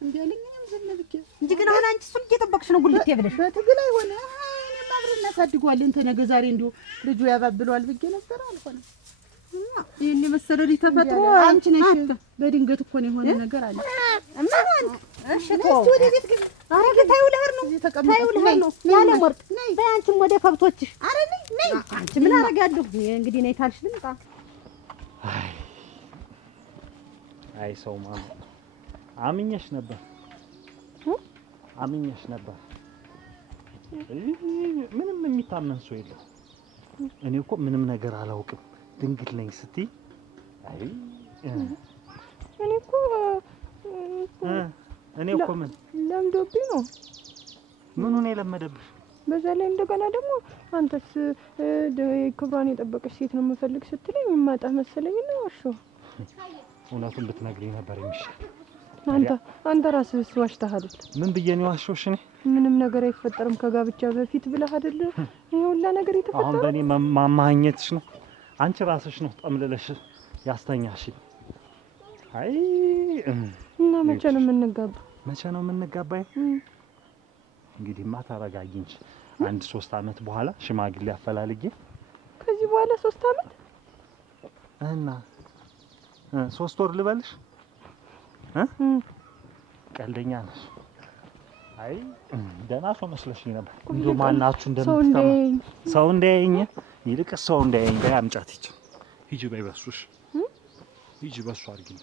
እንዲህ ያለኝ ዝም ብዬ እንጂ ግን አሁን አንቺ እሱን እየጠበቅሽ ነው ጉልት ብለሽ በትግል አይሆን እኔም አብረን እናሳድገዋለን። እንተ ነገ ዛሬ እንዲሁ ልጁ ያባብለዋል ብዬ ነበር። አልሆነም። ይሄን የመሰለ ልጅ ተፈጥሮ አንቺ ነሽ በድንገት እኮ ነው የሆነ ነገር አለ። ማን እሺ ተው ወደ ቤት ግን አረ ታዩ ለህር ነው ታዩ ለህር ነው ያለ ወርቅ በይ አንቺም ወደ ከብቶችሽ። አረ ነይ አንቺ ምን አረጋለሁ እንግዲህ ነይ ታልሽ ልምጣ። አይ ሰው ማማ አምኜሽ ነበር ምንም የሚታመን ሰው የለም። እኔ እኮ ምንም ነገር አላውቅም ድንግል ነኝ ስትይ አይ እኔ እኮ ምን ለምዶብኝ ነው። ምኑን የለመደብሽ? በዛ ላይ እንደገና ደግሞ አንተስ ክብሯን የጠበቀች ሴት ነው የምፈልግ ስትለኝ የማጣ መሰለኝ ነው። እሺ እውነቱን ብትነግሪኝ ነበር የሚሻል። አንተ ራስህ ዋሽተህ አይደል? ምን ብዬ ነው ዋሸሁሽ? እኔ ምንም ነገር አይፈጠርም ከጋብቻ በፊት ብለህ አይደል? ይሄ ሁላ ነገር የተፈጠረው አሁን በእኔ ማማኘትሽ ነው። አንቺ ራስሽ ነው ጠምልለሽ ያስተኛሽ። አይ እና መቼ ነው የምንጋባው? መቼ ነው የምንጋባው? እንግዲህማ ተረጋጊ እንጂ 1-3 አመት በኋላ ሽማግሌ አፈላልጌ። ከዚህ በኋላ 3 አመት እና 3 ወር ልበልሽ? ቀልደኛ ነሽ። አይ ደህና ሰው መስለሽኝ ነበር። እንደው ማናችሁ እንደምትተማ ሰው እንዳያየኝ ይልቅ ሰው እንዳያየኝ በይ አምጫት ሂጂ በይ በሱሽ ሂጂ በሱ አድርጊኝ።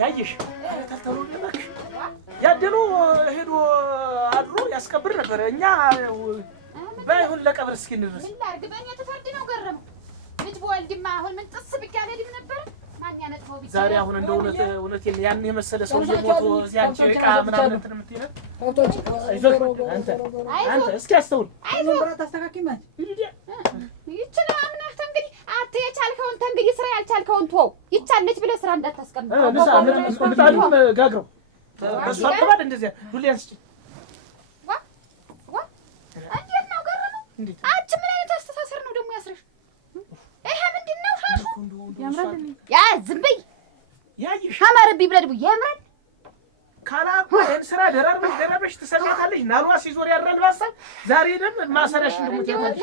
ያየሽ ተተሩ ለበክ ያደሉ ሄዶ አድሮ ያስከብር ነበር። እኛ ባይሁን ለቀብር እስኪ እንድረስ ምን ላድርግ? በእኔ ተፈርድ ነው ገረመው። ልጅ በወልድማ አሁን ምን ጥስ ብያለድም ነበር። ማን ያነጥፈው ቢቻል ዛሬ አሁን እንደ እውነቴን ያን የመሰለ ሰው ሞቶ እዚህ አንቺ ዕቃ ምናምን እንትን የምትይነት አንተ እስኪ አስተውል። አይዞህ ታስተካክል ማለት ይችላል። አምናህ እንግዲህ አንተ የቻልከውን እንግዲህ ስራ ያልቻልከውን ተው። ይቻለች ብለህ ስራ እንዳታስቀምጥ። ምጣዱን ጋግረው በሷ አቀባል እንደዚህ ዱሊያ አንስጪ። እንዴት ነው ገረመው? አንቺ ምን አይነት አስተሳሰር ነው ደግሞ ያስረሽ? ይሄ ምንድን ነው? ሻሹ ያምራል። ያ ዝም በይ ያይሽ አማረብኝ ብለህ ደግሞ ያምራል ካላኩ ይሄን ስራ ደራርበሽ ትሰራታለሽ። ናሏ ሲዞር ያራል ባሳብ ዛሬ ደግሞ ማሰሪያሽ ደግሞ ትያታለሽ።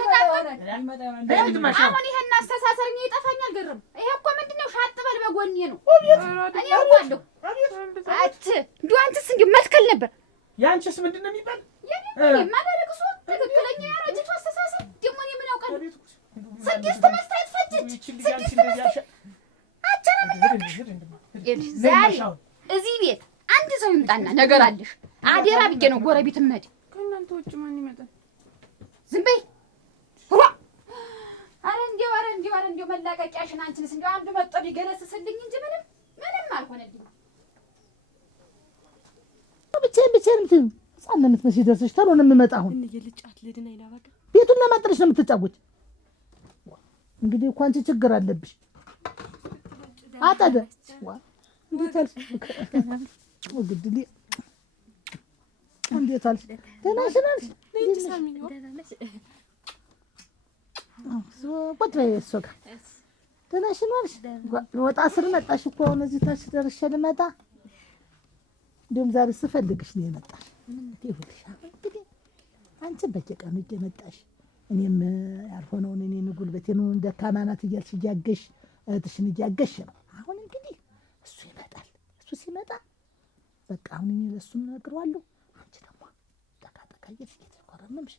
አሁን ይሄን አስተሳሰር እኔ ይጠፋኛል ገረም። ይሄ እኮ ምንድነው? ሻጥ በል በጎኔ ነው። እኔ አውቃለሁ። እንደው አንተስ እንዴ መትከል ነበር። ያንቺስ ምንድነው የሚባል? የኔ ማለቅሶ ትክክለኛ ያረጀቱ አስተሳሰር ደግሞ እኔ ምን አውቃለሁ? ስድስት መስታየት ፈጅች ስድስት መስታየት ዛሬ እዚህ ቤት አንድ ሰው ይምጣና ነገር አለሽ አዴራ ብዬ ነው ጎረቤት እመድ። ከእናንተ ውጭ ማን ይመጣል? ዝም በይ። ኧረ እንደው መላቀቂያሽን አንቺንስ እንደው አንዱ መጥቶ ቢገለስስልኝ እንጂ ምንም አልሆነልኝም። ብቻዬን እንትን ህፃንነት መቼ ደርሰሽ ተሎ ነው የምመጣ። አሁን ልጫት ልድን አይላ በቃ ቤቱን ለማጥረሽ ነው የምትጫወች። እንግዲህ እኮ አንቺ ችግር አለብሽ። አጠደ እንዴት አልሽ? ወግድሊ እንዴት አልሽ? ደህና ነሽ? ቁጭ በይ እሱ ጋር ደህና ነሽ? ወጣ ስር መጣሽ እኮ አሁን እዚህ ታች ደርሼ ልመጣ። እንደውም ዛሬ ስፈልግሽ ነው የመጣሽ። ይኸውልሽ እንግዲህ አንቺ በየቀኑ እየመጣሽ እኔም ያልሆነውን እኔን ጉልበቴን ደካማ ናት እያልሽ እያገሽ እህትሽን እያገሽ ነው። አሁን እንግዲህ እሱ ይመጣል። እሱ ሲመጣ በቃ አሁን እኔ ለእሱ እነግረዋለሁ። አንቺ ደግሞ ጠቃጠቃ እያልሽ እየተኮረመምሽ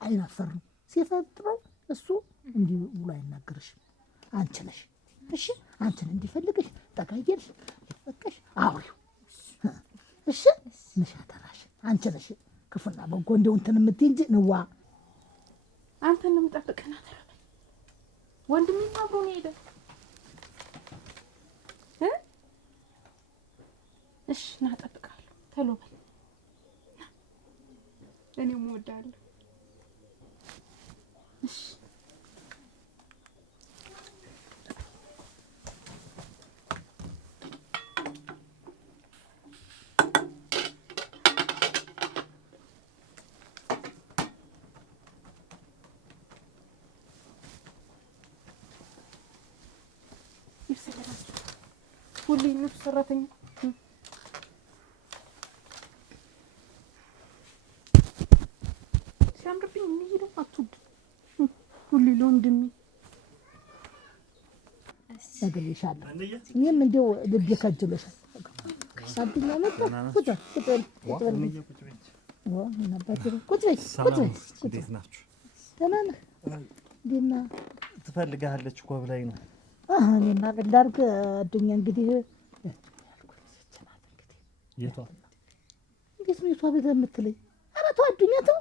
አይናፈር ነው ሲፈጥረው እሱ እንዲህ ብሎ አይናገርሽም። አንቺ ነሽ እሺ፣ አንቺን እንዲፈልግሽ ጠቃ እያልሽ እየተበቀሽ አውሪው እሺ። ምሻተራሽ አንቺ ነሽ ክፉና በጎ እንደው እንትን የምትይ እንጂ ንዋ አንተን ነው የምጠብቅህ። ተረበኝ ወንድሜ አብሮ ነው የሄደው። እሺ ና እጠብቅሃለሁ። ቶሎ በል እኔም እወድሃለሁ። እሺ ሁሌ እነሱ ሰራተኛ ሲያምርብኝ እኔ ደግሞ አትወድ ሁሌ ለወንድሜ ነግሬሻለሁ። እኔም እንደው ልቤ ከጅሎሻል። አብኛ መጣ ቁጭ በይ። እንዴት ናችሁ? ደህና ነህ? እንዴት ነህ? ትፈልግሃለች እኮ ብላኝ ነው። እኔማ ምን ላድርግ አዱኛ እንግዲህ የቷ እንዴት ነው የቷ ቤት የምትለኝ? ኧረ ተው አዱኛ ተው።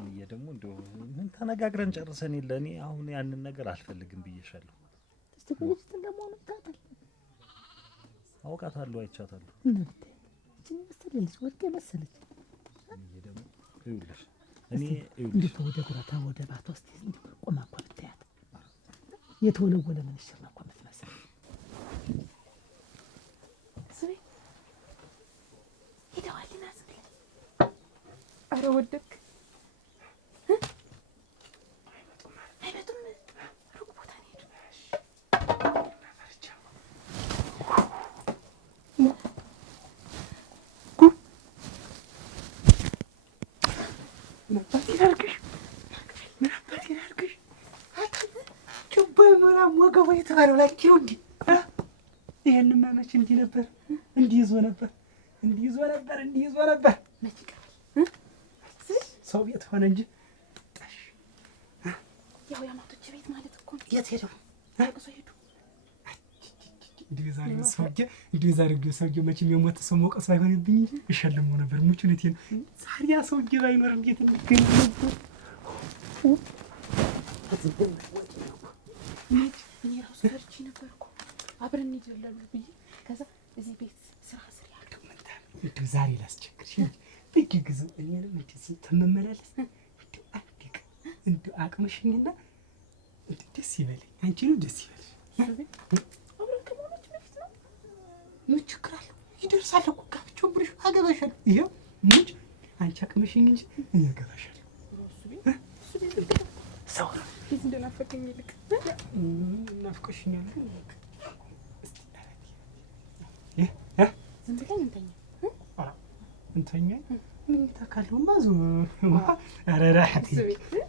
እኔ ደግሞ እንደው ምን ተነጋግረን ጨርሰን የለ እኔ አሁን ያንን ነገር አልፈልግም ብዬሻለሁ። እስቲ ቆይሽ እንደማሆነ ታታል አውቃታለሁ፣ አይቻታለሁ። እቺ መሰለች ወርቄ መሰለች። እኔ ደግሞ ይኸውልሽ እኔ እንዴት ወደ ጉራታ ወደ ባቷ እስቲ ቆማ እኮ ብታያት የተወለወለ ምንሽር ነው እኮ የምትመስል። ስሜ ሄደዋልና ዝም ብለህ ኧረ ወደክ አይመጡም። ሩቅ ቦታ ነው የሄዱ። ወገቡ የተባለው ላኪው እንዲህ ይሄን መች እንዲህ ነበር፣ እንዲህ ይዞ ነበር፣ እንዲህ ይዞ ነበር፣ እንዲህ ይዞ ነበር። መች ይቀራል ሰው ቤት ሆነ እንጂ ጣሽ ያው የአማቶች ቤት ማለት እኮ ነው። የት ሄደው አልቅሶ ሄዱ። እንዲህ ዛሬው ሰውዬ እንዲህ ዛሬው ሰውዬ መቼም የሞተ ሰው መውቀስ አይሆንብኝ እንጂ እሸልመው ነበር። ሙች እውነቴን ነው። ዛሬ ያ ሰውዬ ባይኖር እንዴት እንገኝ ነበር። እኔ ራሱ ፈርቼ ነበር እኮ አብረን ይደላሉ ብዬ ከዛ እዚህ ቤት ስራ ስር ያልኩ እንደው ዛሬ ላስቸግርሽ እንጂ በየጊዜው እኔንም እንደዚህ ተመመላለስ እንደው አንድ ቀን እንደው አቅምሽኝና እንደው ደስ ይበለኝ፣ አንቺንም ደስ ይበልሽ። አብረን ከመሆናችን በፊት ነው። ምን ችግር አለው? ይደርሳል እኮ ጋብቻው ብለሽ አገባሻለሁ። ይኸው ሙች አንቺ አቅምሽኝ እንጂ እኔ አገባሻለሁ። እሱ ቤት ሰው ነው ቤት እንደናፈቀኝ ይልቅ ናፍቆሽኛል። ዝም ብለን እንተኛ እንተኛ እንግታ ካለውማ ዞ አረራህቲ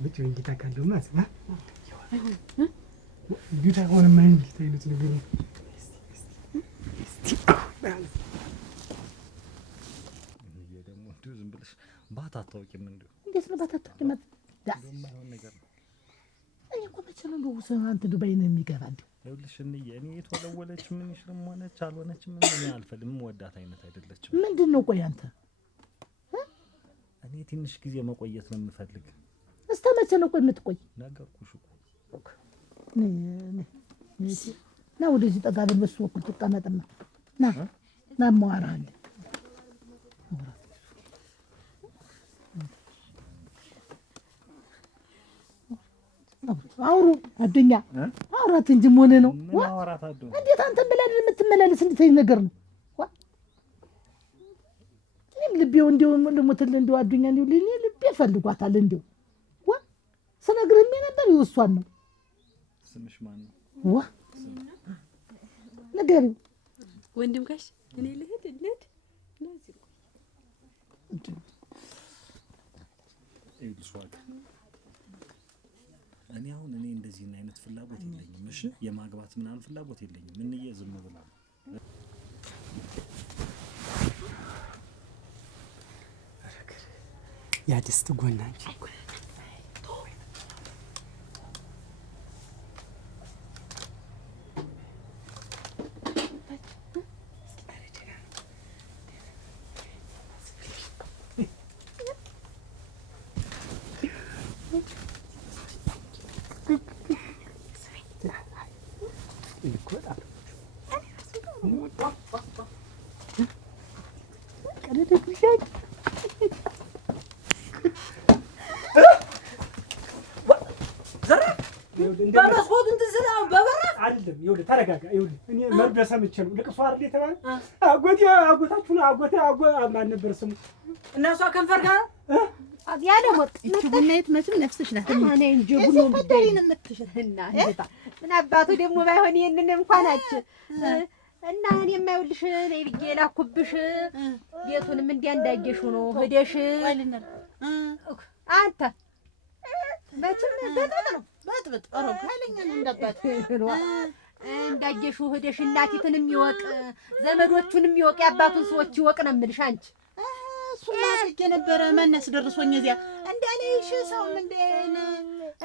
ብቻ እንግታ ካለውማ ዞ እንግታ ሆነ ምን እንግታ አይነት ነገር ነው። ይሄ ደግሞ እንደው ዝም ብለሽ ባታታውቂም እንደው እንዴት ነው ባታታውቂም? የማይሆን ነገር ነው። እኔ እኮ መቼ ነው እንደው አንተ ዱባይ ነው የሚገባ እንዴ? ይኸውልሽ እኔ የተወለወለች ምን ይሽልም ሆነች አልሆነችም እኔ አልፈልግም። ወዳት አይነት አይደለችም። ምንድን ነው ቆይ አንተ? እኔ ትንሽ ጊዜ መቆየት ነው የምፈልግ። እስከ መቼ ነው ቆይ የምትቆይ? ነገርኩሽ እኮ ና ወደዚህ ጠጋ በል። በሱ በኩል ትቀመጥና ና ማዋራለህ። አውሩ አዱኛ አውራት እንጂ ምን ነው አውራት አዱ እንዴት አንተ ብለን የምትመላለስ እንዴት ነገር ነው? እኔም ልቤው እንደው ልሞትልህ እንደው አዱኛ እንደው ልቤ ፈልጓታል እንደው ስነግርህም ነበር ይወሷን ነው። ስምሽ ማን ነው? ንገሪው ወንድም ጋሽ እኔ ልሂድ ነው ይልሷል። እኔ አሁን እንደዚህ አይነት ፍላጎት የለኝም። እሺ የማግባት ምናምን ፍላጎት የለኝም። ምንዬ ዝም ብላ ያ ደስት ጎና እንጂ በመስኮቱ እንትን ስለ በበራ አይደለም። ይኸውልህ ተረጋጋ። ይኸውልህ እኔ መርዶ ሰምቼ ነው ልቅሶ አይደል የተባለ አጎታችሁ ነው። ማን ነበር ስሙ? እነሷ ከንፈር ጋር ያለ ወጥ እቺ ቡናይት መቼም ነፍስሽ ናት። እኔ እንጂ ቡና እንደሪን የምትሽልና ምን አባቱ ደግሞ ባይሆን ይሄንን እንኳን አች እና እኔ የማይውልሽ ነይ ብዬ ላኩብሽ። ቤቱንም እንዲያ እንዳየሽ ነው ሄደሽ አንተ መቼም በጥብጥ ነው በጥብጥ አረግ ኃይለኛ ነው እንዳባት እንዳየሽው ሄደሽ እናቲቱንም ይወቅ ዘመዶቹንም ይወቅ የአባቱን ሰዎች ይወቅ ነው የምልሽ አንቺ እሱማ አድርጌ ነበረ መነስ ደርሶኝ እዚያ እንዳለሽ ሰውም እንደነ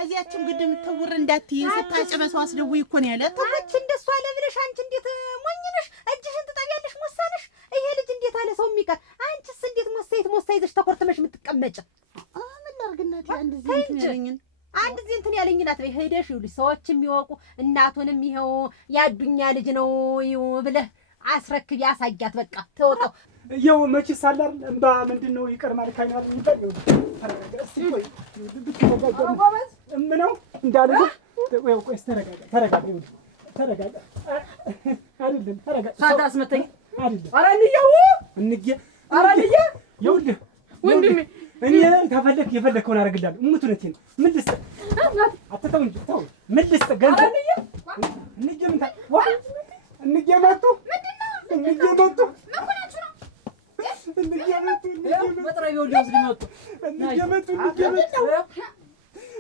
እዚያችን ግድም ትውር እንዳትይ ስታጨበሰው አስደውይ እኮ ነው ያለ። አንቺ እንደሱ አለ ብለሽ አንቺ እንዴት ሞኝ ነሽ? እጅሽን ትጠቢያለሽ ሞሳነሽ። ይሄ ልጅ እንዴት አለ ሰው የሚቀር አንቺስ እንዴት ሞሳ ይዘሽ ተኮርተመሽ የምትቀመጭ? ምን ላድርግናት አንድ እንትን ያለኝን አንድ ዚህ እንትን ያለኝ ናት በይ ሄደሽ ይኸውልሽ ሰዎችም ይወቁ እናቱንም ይኸው ያዱኛ ልጅ ነው ይው ብለህ አስረክብ ያሳያት በቃ ተወቀው ይኸው መችስ አለ አይደል እንባ ምንድነው ይቀር ማለት አይናር ይባል ይኸው ተረጋጋ እስቲ ቆይ ብትረጋጋ ምነው እንዳልኩ ወይ ቆይ ተረጋጋ ይኸው ተረጋጋ አይደለም ተረጋጋ ሳታስመተኝ አይደለም ኧረ እንየው እንጌ ኧረ እንየ ይኸውልህ ወንድሜ እኔ ከፈለክ የፈለከውን አደርግልሃለሁ እሙቱነቴን ምን ልስጥ አትተው እንጂ ተው ምን ልስጥ ገንዘብ እንጌ ምን ዋ እንጌ መጡ እንጌ መጡ መጥረቢያው ሊወስድ መጡ እንጌ መጡ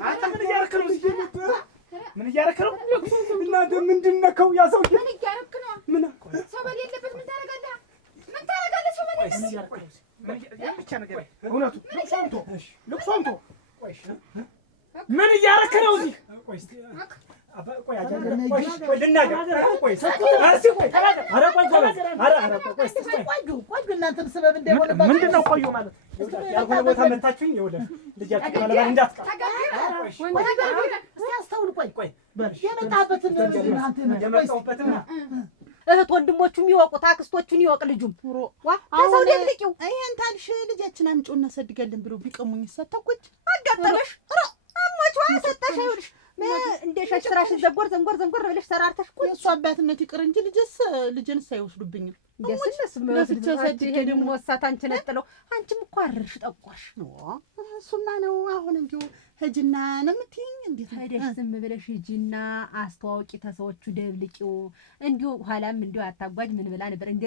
አንተ ምን እያደረክ ነው ምን እያደረክ ነው እናንተ ምንድን ነከው ያ ሰው ምን እያደረክ ነው ምን ሰው በሌለበት ምን ታደርጋለህ ሰው በሌለበት ብቻ ነገር እውነቱ ልቅሶምቶ ምን እያደረክ ነው እዚህ ቆይ እናንተም ስበብ እንዳይሆንባችሁ ምንድን ነው ቆዩ ማለት ያልሆነ ቦታ መታችሁኝ ይኸውልህ ልጃችሁ ባለባል እንዳትቀር አስተውል ቆይ የመጣበትን የመጣሁበትን እህት ወንድሞቹም ይወቁት አክስቶቹን ይወቅ ልጁም ዋ ከሰው ደልቂው ይሄን ታልሽ ልጃችን አምጪው እናሰድጋለን ብሎ ቢቀሙኝ ሰተኩኝ አጋጠመሽ አሞች ዋ ሰጣሽ ይኸውልሽ እንደ ሸሽራሽን ዘንጎር ብለሽ ተራርተሽ ቁጭ እሱ አባትነት ይቅር እንጂ ልጅንስ አይወስዱብኝም ደስነስ ለስልጅ ሰድጄ ደግሞ ወሳት አንቺ ነጥለው አንቺም እኮ አርሽ ጠቋሽ ነው እሱማ ነው አሁን እንዲሁ ሂጂና ነው የምትይኝ እንዴት ሄደሽ ዝም ብለሽ ሂጂና አስተዋውቂ ተሰዎቹ ደብልቂው እንዲሁ ኋላም እንዲሁ አታጓጅ ምን ብላ ነበር እንደ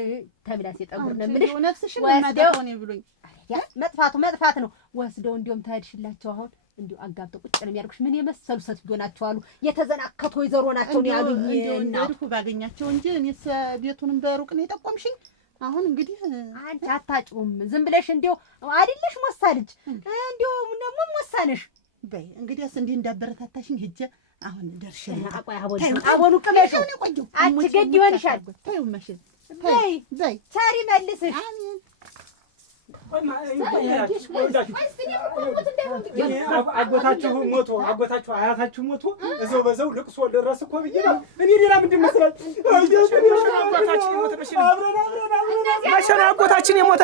ተብላስ የጠጉር ነው የምልሽ ነፍስሽን ማዳቆኔ ብሎኝ ያ መጥፋት ነው ወስደው እንዲሁም ታድሽላቸው አሁን እንዲሁ አጋብተው ቁጭ ነው የሚያርጉሽ ምን የመሰሉ ሴትዮ ናቸው አሉ የተዘናከቱ ወይዘሮ ናቸው ነው ያሉኝ እንደርኩ ባገኛቸው እንጂ እኔስ ቤቱንም በሩቅ ነው የጠቆምሽኝ አሁን እንግዲህ አንቺ አታጭውም ዝም ብለሽ እንዲሁ አይደለሽ ሞሳ ልጅ እንዲሁ ደግሞ ሞሳነሽ በይ እንግዲህስ እንዲህ እንዳበረታታሽኝ ሂጅ አሁን ደርሼ አቋይ አቦኑ ቅመሽ አንቺ ገድ ይሆንሻል ተይው መሽን በይ ቻሪ መልስሽ አሜን አጎታችሁ ሞቶ አያታችሁ ሞቶ እዛው በዛው ልቅሶ ደረስ እኮ ብዬ ነው እኔ ሌላ ምንድን መስላል አጎታችን የሞተ መቼ ነው አጎታችን የሞተ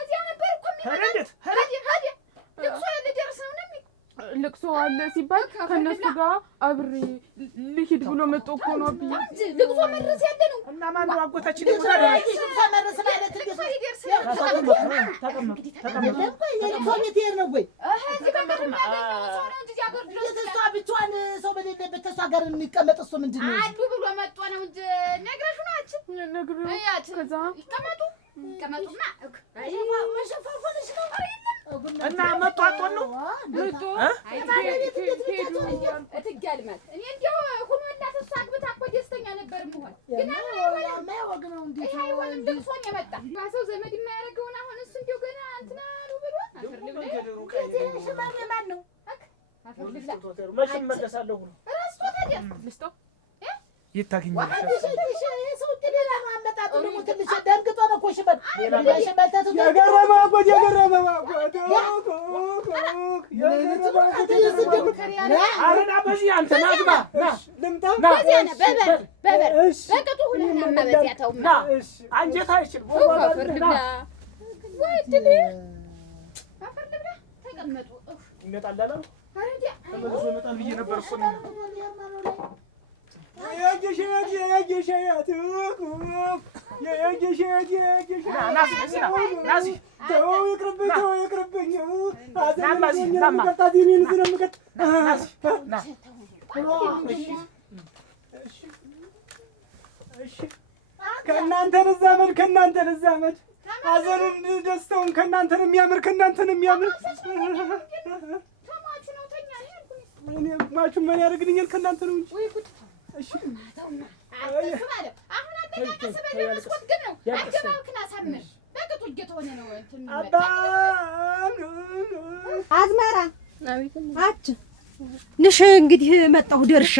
እዚያ ነበር እኮ እንዴት ልቅሶ ልደርስ ነው ልቅሶ አለ ሲባል ከነሱ ጋር አብሬ ልሂድ ብሎ መጥቶ እኮ ነው አብዬ ልቅሶ መድረስ ያለ ነው እና ማን ነው አጎታችን የሞተ መድረስ ማለት ልቅሶ ይደርስ ተቀመጡ ብቻዋን ሰው በሌለበት ተሷ ጋር የሚቀመጥ እሱ ምንድን ነው አሉ ብሎ መጥቶ ነው እንጂ ነግረሽ ነው አንቺ ነግረሽ ከዛ ይቀመጡማ መሸፋፈንሽ ነው እና መጥቶ አጥቶን ነው መጥቶ እትጋልማት እኔ እንደው ሁሉ እናት እሷ አግብታ እኮ ደስተኛ ነበር የምሆን ግን ማይወግ ነው እንዴ አይሆንም ልቅሶን የመጣ ባሰው ዘመድ የማያደርገውን አሁን እሱ እንደው ገና እንትና ነው ብሎ አፈር ልብላ ሽማግሌ ማን ነው አፈር ልብላ መቼ እመለሳለሁ ረስቶ ታዲያ ልስጦ የት ታገኛለሽ ሰው ሌላ ማመጣጡ ደግሞ ትንሽ ደንግጦ ነው እኮ ሽበት አረና በዚህ አንተ ናግባ ልምጣ በቅጡ ሁለህና በዚያ ተውማ አንጀት አይችልም አፈር ልብላ ወይ ድል አፈር ልብላ ተቀመጡ ይመጣል አላል አረዲያ ተመልሶ ይመጣል ብዬ ነበር እኮ ከእናንተ ልዛመድ ሐዘኑን ደስታውን ከእናንተ የሚያምር ማቹ ምን ያደርግልኛል ከእናንተ ነው እንጂ እሺ አሁን አጠቃቀስ በመስኮት ግን ነው አገባብክና ሳምር በቅጡ እየተሆነ ነው አዝመራ አች ንሽ እንግዲህ መጣሁ ደርሼ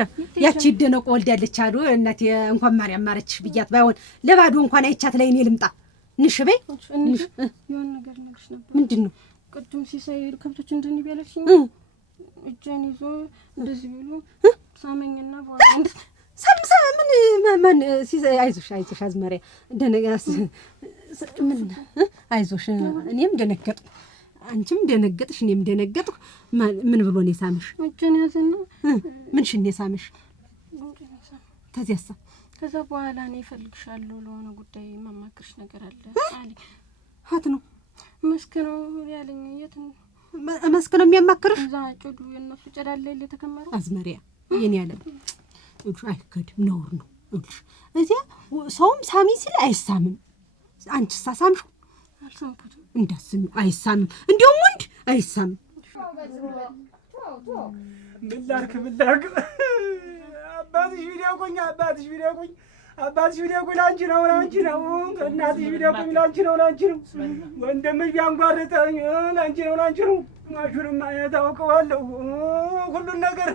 ያቺ ደነቆ ወልዳለች አሉ እናቴ እንኳን ማርያም ማረችሽ ብያት ባይሆን ለባዶ እንኳን አይቻት ላይ እኔ ልምጣ ንሽ በይ እንሽ የሆነ ነገር ነግርሽ ነበር ምንድን ነው ቅድም ሲሳይ ከብቶች እንደኔ ቢያለሽኝ እጄን ይዞ እንደዚህ ብሎ ሳመኝና በኋላ ሰምሳ ምን ማን አይዞሽ አዝመሪያ ደነጋስ ምን አይዞሽ እኔም ደነገጥኩ አንቺም ደነገጥሽ እኔም ደነገጥኩ ምን ብሎ ነው የሳምሽ እጄን ያዘና ምን ሽን የሳምሽ ከዛ በኋላ እኔ እፈልግሻለሁ ለሆነ ጉዳይ ማማክርሽ ነገር አለ አለ ሀት ነው መስከረው ያለኝ የት መስከረው የሚያማክርሽ እዛ ጮዱ የነሱ ጨዳለ የተከመረው አዝመሪያ የኔ ያለ አይከድም ነውር ነው እዚያ ሰውም ሳሚ ሲል አይሳምም አንቺ ሳሳምሽ አልሰምኩትም እንዳስም አይሳምም እንዲያውም ወንድ አይሳምም ምን ላድርግ አባትሽ ቢደቁኝ ላንቺ ነው እናትሽ ቢደቁኝ ላንቺ ነው ወንድምሽ ቢያንጓርጠኝ ላንቺ ነው ማሹንም ማየት አውቀዋለሁ ሁሉን ነገር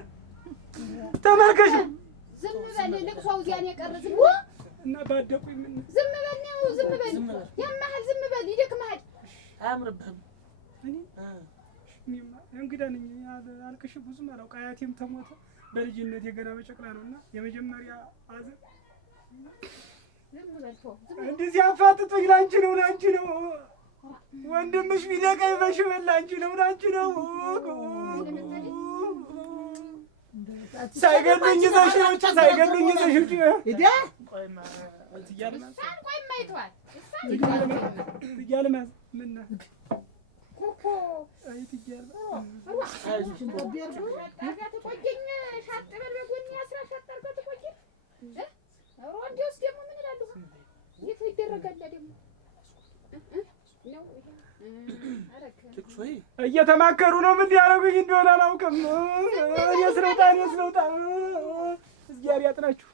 ተመልከሽ ዝም በል ልቅሶው እዚያን የቀረ ዝም እና ባደቁኝ ምን ዝም በል ያማህል ዝም በል ይደክምሃል አያምርብህም እንግዳ ነኝ አልቅሽ ብዙም አላውቅ አያቴም ተሞተ በልጅነት የገና በጨቅላ ነውና የመጀመሪያ አዘን እንዲህ ሲያፋጥጡኝ ላንቺ ነው ወንድምሽ ቢደቀኝ በሽመል ላንቺ ነው ሳይገሉኝ ይዘሽ ውጭ ሂዳ ትያልማዝ ምና ኮኮ ተቆየኝ ሻጥበል በጎን ያስራ ሻጣርጋ ተቆየኝ ወንዴውስ ደግሞ ምን እላለሁ የት ይደረጋል ደግሞ ነው እየተማከሩ ነው ምን ሊያረጉኝ እንደሆነ አላውቅም እኔስ ልውጣ እግዚአብሔር ያጥናችሁ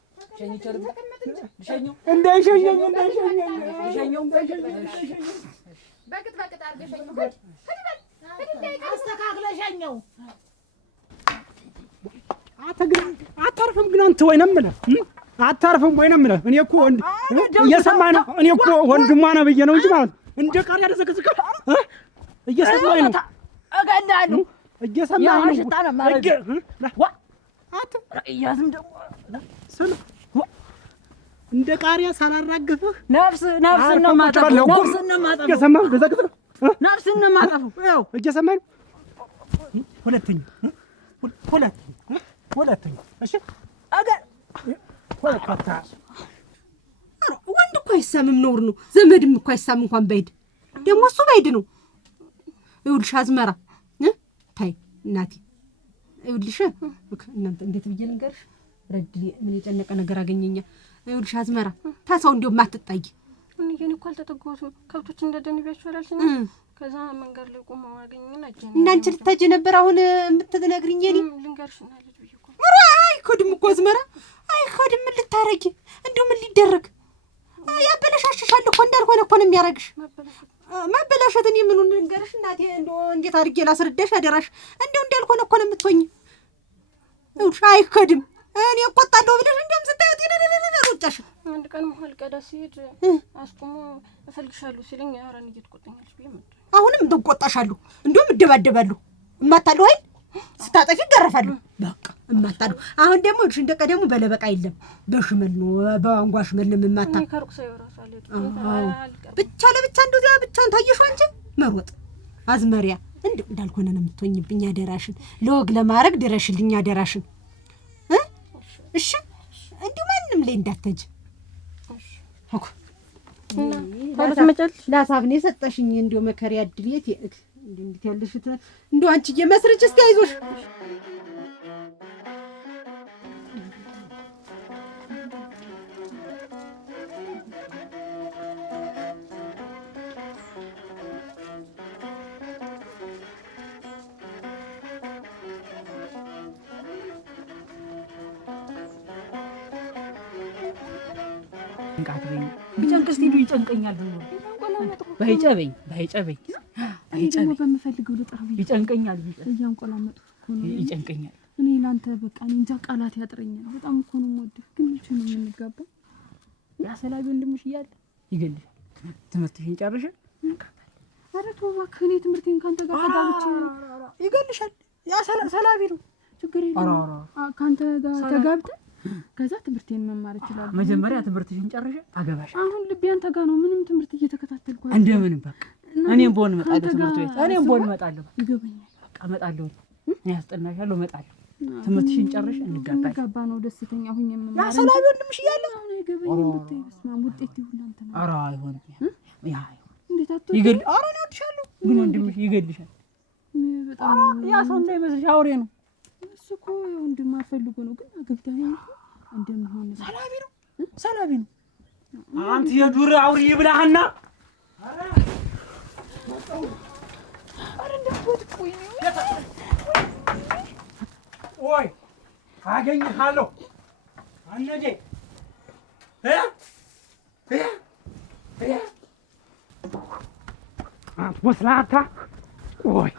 እንዳይሸኘኝ በቅጥ አድርገሽኝ አስተካክለሽኘው አታርፍም ግን አንተ ወይንም ብለህ አታርፍም ወይንም ብለህ እኔ እኮ እየሰማህ ነው እኔ እኮ ወንድሟ ነው ብዬሽ ነው እንጂ ማለት እንደ ቃል ያደዘግዝከ እየሰማኝ ነው እገዳለሁ እየሰማኝ ነው ሽታ ነው ማለት አት ያዝም ደግሞ እንደ ቃሪያ ሳላራግፍህ ነፍስ ነው ማጠፋው እየሰማህ ገዘግዝ ነው ነፍስን ነው ማጠፋው ያው እየሰማኝ ነው ሁለተኛ እሺ ወንድ እኮ አይሳምም ነውር ነው ዘመድም እኮ አይሳም እንኳን ባይድ ደግሞ እሱ ባይድ ነው ይኸውልሽ አዝመራ ታይ እናቴ ይኸውልሽ እናንተ እንዴት ብዬ ልንገርሽ ረድ ምን የጨነቀ ነገር አገኘኛ ይኸውልሽ አዝመራ ታሳው እንደው ማትጣይ እኔ እኮ አልተጠጋሁትም ከብቶች እንደደንቢያቸው አላልሽኝ ከዛ መንገድ ላይ ቆመው አገኘና አጀነ እናንቺ ልታጅ ነበር አሁን የምትነግሪኝ እኔ ልንገርሽና ልጅ ብዬ እኮ አይኮድም እኮ አዝመራ አይኮድም ምን ልታረጊ እንደው ምን ሊደረግ ያበለሻሽሻል እኮ እንዳልሆነ እኮ ነው የሚያረግሽ ማበላሸት እኔ ምኑን ልንገርሽ እናቴ እንደው እንዴት አድርጌ ላስረዳሽ አደራሽ እንደው እንዳልሆነ እኮ ነው የምትሆኝ ይኸውልሽ አይኮድም እኔ እቆጣለሁ ብለሽ እንደውም ስታዩት ሩጫሽ አንድ ቀን መሀል ቀዳ ሲሄድ አስቆሞ እፈልግሻለሁ ሲለኝ አራን እየተቆጣኛለሽ ብዬ መጣ አሁንም እንደቆጣሻለሁ እንደውም እደባደባለሁ እማታለሁ አይደል ስታጠፊ ገረፋለሁ በቃ እማታለሁ አሁን ደግሞ እሺ እንደቀደሙ በለበቃ የለም በሽመል ነው በአንጓሽ መልም እማታ ከሩቅ ሰው ይወራሳል ብቻ ለብቻ እንደዚያ ብቻውን ታየሽው አንቺ መሮጥ አዝመሪያ እንዳልሆነ ነው የምትሆኝብኝ አደራሽን ለወግ ለማድረግ ድረሽልኝ አደራሽን እሺ እንዲሁ ማንም ላይ እንዳትሄጂ እኮ ላሳብኔ ሰጠሽኝ እንዲሁ መከሪያ ድልየት እንዴት ያለሽ እንዲሁ አንቺዬ መስርች እስቲ አይዞሽ ቢጨንቅስ ዲዱ ይጨንቀኛል ብሎ ባይጨበኝ ደግሞ በመፈልገው ልጥራ ይጨንቀኛል እያንቆላመጡ ይጨንቀኛል እኔ ላንተ በቃ እንጃ ቃላት ያጥረኛል በጣም እኮ ነው የምወድህ ግን መቼ ነው የምንጋባው ያሰላቢ ወንድምሽ እያለ ይገልሽ ትምህርትሽን ጨርሽል ኧረ ተው እባክህ እኔ ትምህርቴን ካንተ ጋር ተጋብቼ ይገልሻል ያ ሰላቢ ነው ችግር የለም ካንተ ጋር ተጋብተን ከዛ ትምህርቴን መማር እችላለሁ። መጀመሪያ ትምህርትሽን ጨርሽ አገባሽ። አሁን ልቤ አንተ ጋር ነው። ምንም ትምህርት እየተከታተልኩ አይደል? እንደምንም በቃ እኔም ቦን እመጣለሁ ትምህርት ቤት እኔም ቦን እመጣለሁ። ይገባኛል። በቃ እመጣለሁ። እኔ ያስጠናሻለሁ እመጣለሁ። ትምህርትሽን ጨርሽ እንጋባ ነው ደስተኛ ሁኝ የምማር። ያ ሰላም ወንድምሽ እያለ አሁን አይገባኝም። ብታይ በስመ አብ ውጤት ይሁን አንተ ነው። ኧረ አይሆንም። ያ እንዴት አትወጪ? ይገል ኧረ እኔ እወድሻለሁ። ግን ወንድምሽ ይገልሻል። በጣም ያ ሰው እንዳይመስልሽ አውሬ ነው። እሱ እኮ ወንድም አፈልጎ ነው። ግን አገብታኝ እንደምሆን ሰላቢ ነው ሰላቢ ነው። አንተ የዱር አውሬ ይብላህና ወይ አገኝሃለሁ አነዴ አንተ ወስላታ ወይ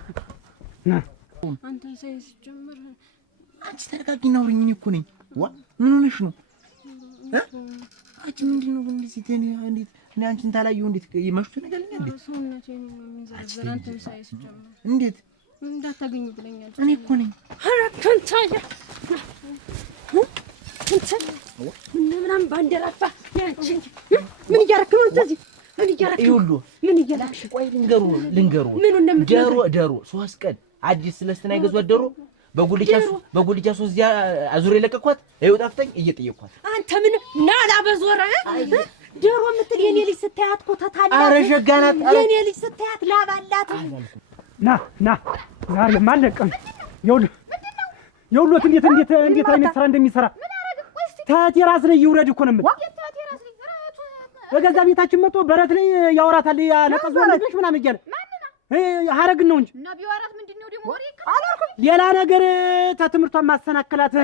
አንተ ሳይስ ጀምር አንቺ ተረጋጊና አውሪኝ። እኔ እኮ ነኝ። ምን ሆነሽ ነው? አንቺ ምንድን ነው እንደዚህ እንዴት እኔ አንቺን ታላየሁ እንዴት ይመሽቱ ነገር እንዴ? ሰውነቴን የሚዘረዘር አንተ ሳይስ ጀምር እንዴት እንዳታገኙ ብለኛል። እኔ እኮ ነኝ። አራከንታያ ምንም ባንደራፋ ያንቺ ምን እያረክ ነው? እንደዚህ ምን እያረክ ይሁሉ ምን እያረክሽ? ቆይ ልንገሩ ምን እንደምትነግረው ደሮ 3 ቀን አዲስ ስለስተና ይገዟት ደሮ በጉልቻ 3 ዚያ አዙር የለቀኳት ይኸው ጣፍተኝ እየጠየቅኳት አንተ ምን ናላ በዞረ ደሮ የምትል የኔ ልጅ ስታያት ኮተታላት። ኧረ ሸጋናት የኔ ልጅ ስታያት ላባላት። ና ዛሬ ማለቀም የውሎት እንዴት አይነት ስራ እንደሚሰራ ተቴራስ ላይ ይውረድ እኮ ነው የምልህ። በገዛ ቤታችን መጥቶ በረት ላይ ያወራታል። ያነቀዝ ወለደሽ ምናምን እያለ ሀረግን ነው እንጂ እና ቢዋራት ምንድነው ደግሞ ወሬ አላልኩም። ሌላ ነገር ተትምህርቷን ማሰናከላት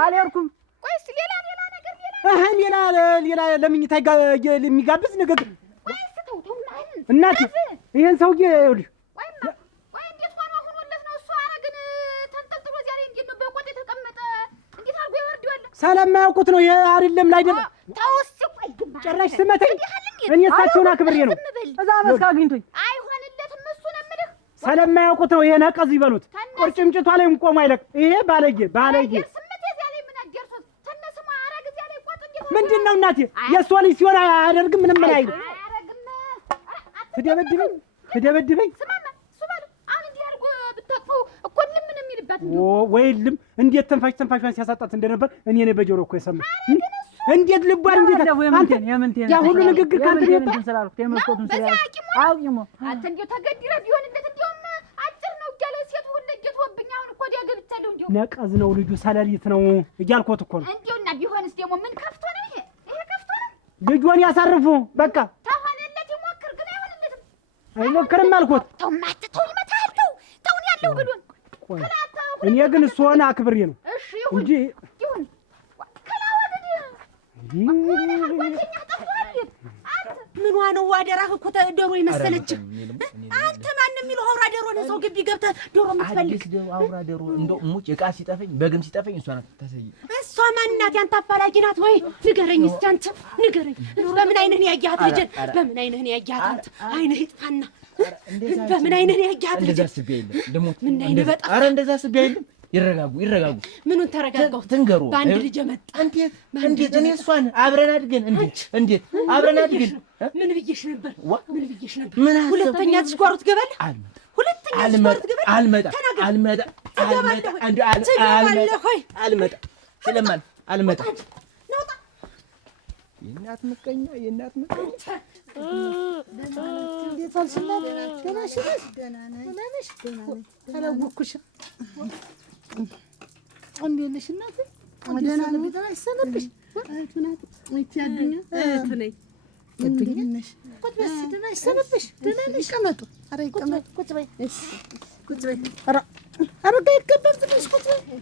አላልኩም። ቆይ እስቲ ሌላ ነገር ሌላ ለምኝታ የሚጋብዝ ነገር ቆይ እስቲ ተው እናቴ ይሄን ሰውዬ ይኸውልሽ ቆይ እንዴት ሆኖ አሁን ወለት ነው እሱ ሀረግን ተንጠልጥሎ ዛሬ እንዴት ነው በቆጥ የተቀመጠ እንዴት አድርጎ ይወርደዋል? ስለማያውቁት ነው። ይሄ አይደለም አይደለም ተው እስቲ ቆይ ግን ጭራሽ ስመተኝ እኔ እሳቸውን አክብሬ ነው እዛ መስካ አግኝቶኝ አይሆንለትም። እሱ ነው የምልህ ስለማያውቁት ነው። ይሄ ነቀዝ ይበሉት ቁርጭምጭቷ ላይ ቆሞ አይለቅ። ይሄ ባለጌ ስምት እዚያ ላይ ምን አደርሶት ተነስሞ ሀረግ እዚያ ላይ ቆጥ እንዴት ምንድን ነው እናቴ? የእሷ ልጅ ሲሆን አያደርግም ምንም ምን አይልም። ትደበድበኝ ስማማ እሱ ባሉ አሁን እንዲህ አድርጎ ብታቅፈው እኮ ምን የሚልባት ወይልም እንዴት ተንፋሿን ሲያሳጣት እንደነበር እኔ ነኝ በጆሮ እኮ የሰማሁ። እንዴት ልባል እንዴት የምንቴን ያ ሁሉ ንግግር ካንተ ገባ ስላልኩት የመስኮቱን ስላልኩት አውቂሞ አንተ እንዴው ተገድረ ቢሆንለት እንደውም አጭር ነው እያለ ሴቱ ሁሉ እየተወብኝ አሁን እኮ ዲያገብቻለሁ። እንደው ነቀዝ ነው ልጁ ሰለሊት ነው እያልኩት እኮ ነው። እንደውና ቢሆንስ ደግሞ ምን ከፍቶ ነው? ይሄ ከፍቶ ነው። ልጇን ያሳርፉ በቃ ተሆነለት ይሞክር፣ ግን አይሆንለትም። አይሞክርም አልኩት። ተው ማትተው ይመታል። ተው ያለው ግዱን እኔ ግን እሱ ሆነ አክብሬ ነው እንጂ ይሁን ምኗ ነው አደራህ እኮ ዶሮ ይመሰለች። አንተ ማን የሚለው አውራ ዶሮ ነው? ሰው ግቢ ገብተህ ዶሮ የምትፈልግ አውራ ዶሮ እንደው ሙጭ ዕቃ ሲጠፈኝ በግም ሲጠፈኝ እሷ ናት ታሰይ። እሷ ማን ናት? ያንተ አፋላጊ ናት ወይ? ንገረኝ እስኪ አንተ ንገረኝ። በምን አይነህ ነው ያያት ልጅን? በምን አይነህ ነው ያያት አንተ? አይነህ ይጥፋና በምን አይነህ ነው ያያት ልጅን? እንደዛ አስቤ የለም ደሞት ምን አይነህ በጣም ኧረ እንደዛ አስቤ የለም። ይረጋጉ። ምኑን ተረጋጋው? ትንገሩ በአንድ ልጅ መጣ። እንዴት እኔ እሷን አብረን አድገን እንዴት አብረን አድገን ምን ብዬሽ ነበር? ምን ሁለተኛ ትጓሩ ትገባለህ? ሁለተኛ ትጓሩ ትገባለህ? አልመጣ የእናት ምቀኛ እንዴት አልሽና ደህና ነሽ? ተለወኩሽ። እንዴት ነሽ እናቴ? ደህና ነሽ? ሰነብሽ እህቱ ናት። እህቱ ያድኛ እህቱ ነኝ። እንዴት ነሽ? ቁጭ በይ እስኪ። ደህና ነሽ? ሰነብሽ? ደህና ነሽ? ይቀመጡ። ኧረ ይቀመጡ። ቁጭ በይ። ቁጭ በይ። ኧረ ይቀበል ትንሽ ቁጭ በይ።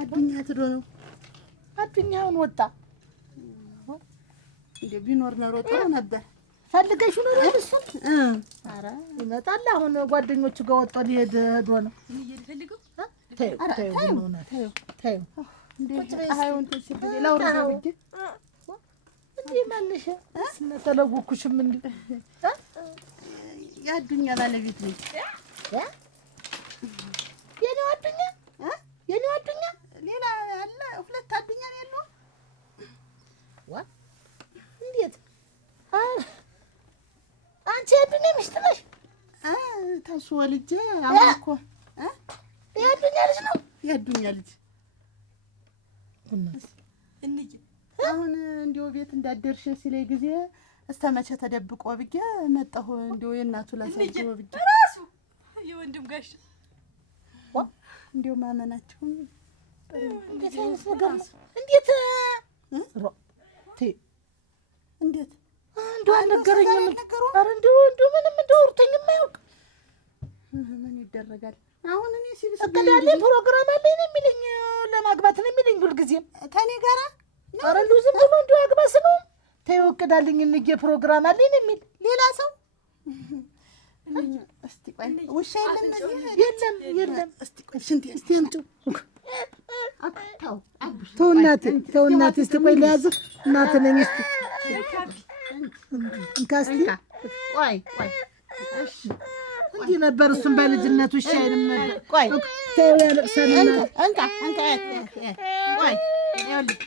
አዱኛ ትዶ ነው። አዱኛውን ወጣ። እንደ ቢኖር ኖሮ ጥሩ ነበር። ፈልገሽ ነው እሱን? ኧረ ይመጣል። አሁን ጓደኞቹ ጋር ወጣ ሊሄድ ሄዶ ነው። ተለወኩሽም እንደ የአዱኛ ባለቤት ነኝ። የኔው አዱኛ ሌላ አለ። ሁለት አዱኛ እሱ ወልጄ አሁን እኮ ያዱኛ ልጅ ነው ያዱኛ ልጅ እንጂ አሁን እንዲያው ቤት እንዳደርሽ ሲለኝ ጊዜ እስከ መቼ ተደብቆ ብዬ መጣሁ። እንዲያው የእናቱ ላሳየው ብዬ ራሱ የወንድም ጋሽ እንዲያው ማመናቸው እንዴት አይነት ነገር ነው? እንዴት እንዴት እንደው አልነገረኝም። ኧረ እንደው ምንም እንደው አውርቶኝ የማያውቅ ምን ይደረጋል? አሁን እኔ ሲብስ እቅዳለኝ ፕሮግራም አለኝ ነው የሚለኝ፣ ለማግባት ነው የሚለኝ ሁልጊዜም ከእኔ ጋራ። ኧረ እንደው ዝም ብሎ እንደው አግባስ ነው ተይው፣ እቅዳለኝ እንዬ ፕሮግራም አለኝ ነው የሚል ሌላ ሰው። እስቲ ቆይ ውሻ የለም እዚህ? የለም። እስቲ ቆይ ሽንት እስቲ አምጪው። ተው እናቴ እስቲ ቆይ ልያዝህ። እናትህ ነኝ። እስቲ እንካ እስቲ ቆይ እሺ። እንዲህ ነበር እሱም በልጅነቱ እሺ አይልም ነበር። ቆይ ተይው ያለቅሳል። እንካ ቆይ ይኸውልህ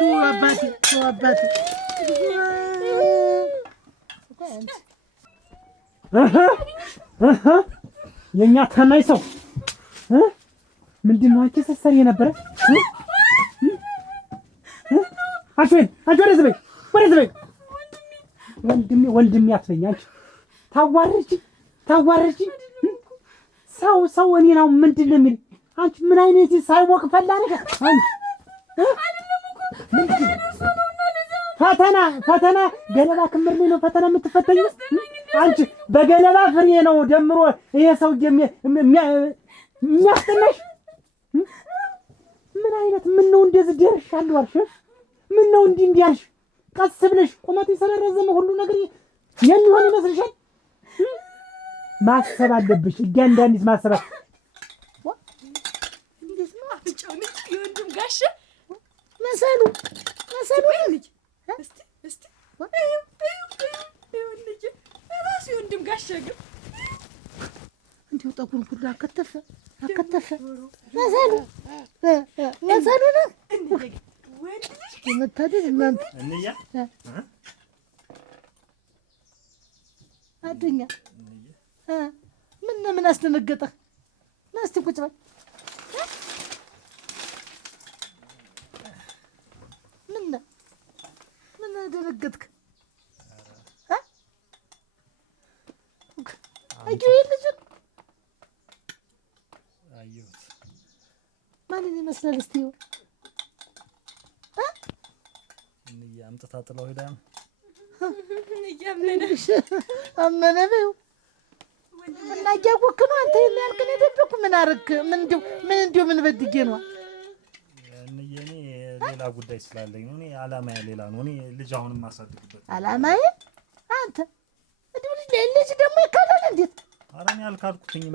ተው አባቴ የኛ ታናይ ሰው ምንድን ነው አንቺ ስትሰሪ የነበረ? አሽን ወደዚህ በይ ወንድሜ አትበኝ አንቺ። ታዋርጂ ሰው እኔ ነው ምንድን ነው የሚል አንቺ ምን አይነት ሳይሞቅ ፈላ ነገር አንቺ ፈተና ገለባ ክምር ላይ ነው ፈተና የምትፈተኝ አንቺ። በገለባ ፍሬ ነው ደምሮ ይሄ ሰው የሚያስጠናሽ። ምን አይነት ምን ነው እንደዚህ ደርሻለሁ አልሽ? ምን ነው እንዲህ አልሽ? ቀስ ብለሽ ቁመት የሰረዘመ ሁሉ ነገር የሚሆን ይመስልሻል? ማሰብ አለብሽ። እያንዳንዲስ ማሰብ እንዴት ነው አፍጫው ልጅ የወንድም ጋሽ መሰሉ ልጅ እስቲ ልጅ ራሱ የወንድም ጋሽ ግን እንዲሁ ጠጉሩን ሁሉ አከተፈ መሰሉ ነው የምታድል እናንተ አዱኛ ምን አስደነገጠህ? ና እስቲ ቁጭ በል። ምን አደነገጥክ? አየሁ ልጅን አየሁት። ማንን ይመስላል? እስቲ አምጥታ ጥለው ሄዳ ነው አመነ ነው እና እያወቅህ ነው አንተ የሚያልክን የደበኩ ምን አደረግክ? ምን እንዲሁ በድጌ ነው? እኔ ሌላ ጉዳይ ስላለኝ ነው። እኔ አላማዬ ሌላ ነው። እኔ ልጅ አሁንም ማሳድግበት አላማዬ አንተ ልጅ ደግሞ ይካላል እንዴት? ኧረ እኔ አልካልኩትኝም።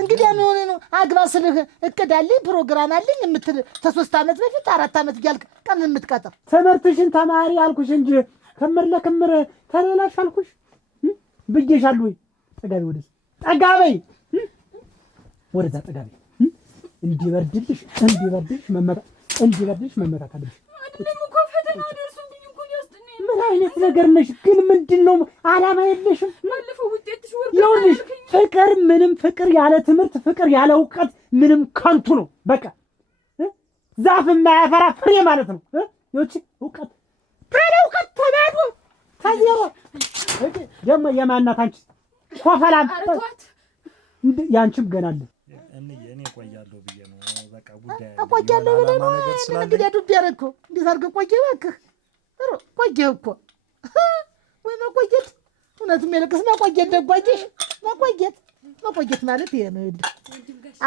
እንግዲህ ምን ሆነ ነው አግባ ስልህ እቅድ አለኝ ፕሮግራም አለኝ የምትል ከ3 ዓመት በፊት 4 ዓመት እያልክ ቀን የምትቀጥር ትምህርትሽን ተማሪ አልኩሽ እንጂ ክምር ለክምር ተለላሽ አልኩሽ ብዬሻለሁ ወይ? ጠጋበይ ወደዛ ጠጋበይ። እንዲበርድልሽ መመታት አለብሽ። ምን አይነት ነገር ነሽ ግን? ምንድን ነው አላማ የለሽም? ይኸውልሽ ፍቅር ያለ ትምህርት ፍቅር ያለ እውቀት ምንም ከንቱ ነው። በቃ ዛፍ የማያፈራ ፍሬ ማለት ነው። ይኸውልሽ እውቀት ታዲያ እውቀት ተባዶ ታየሮ ደግሞ የማናት አንቺ ኮፈላ ያንቺም ገና አለ። እኔ ቆያለሁ ብዬ ነው። በቃ ጉዳይ እቆያለሁ ብለህ ነው እንግዲህ ዱብ ያደረግከው። እንዴት አድርገህ ቆየህ እባክህ? ቆየህ እኮ ወይ መቆየት። እውነትም የለቅስ መቆየት ደጓጅሽ መቆየት ማለት ይሄ ነው።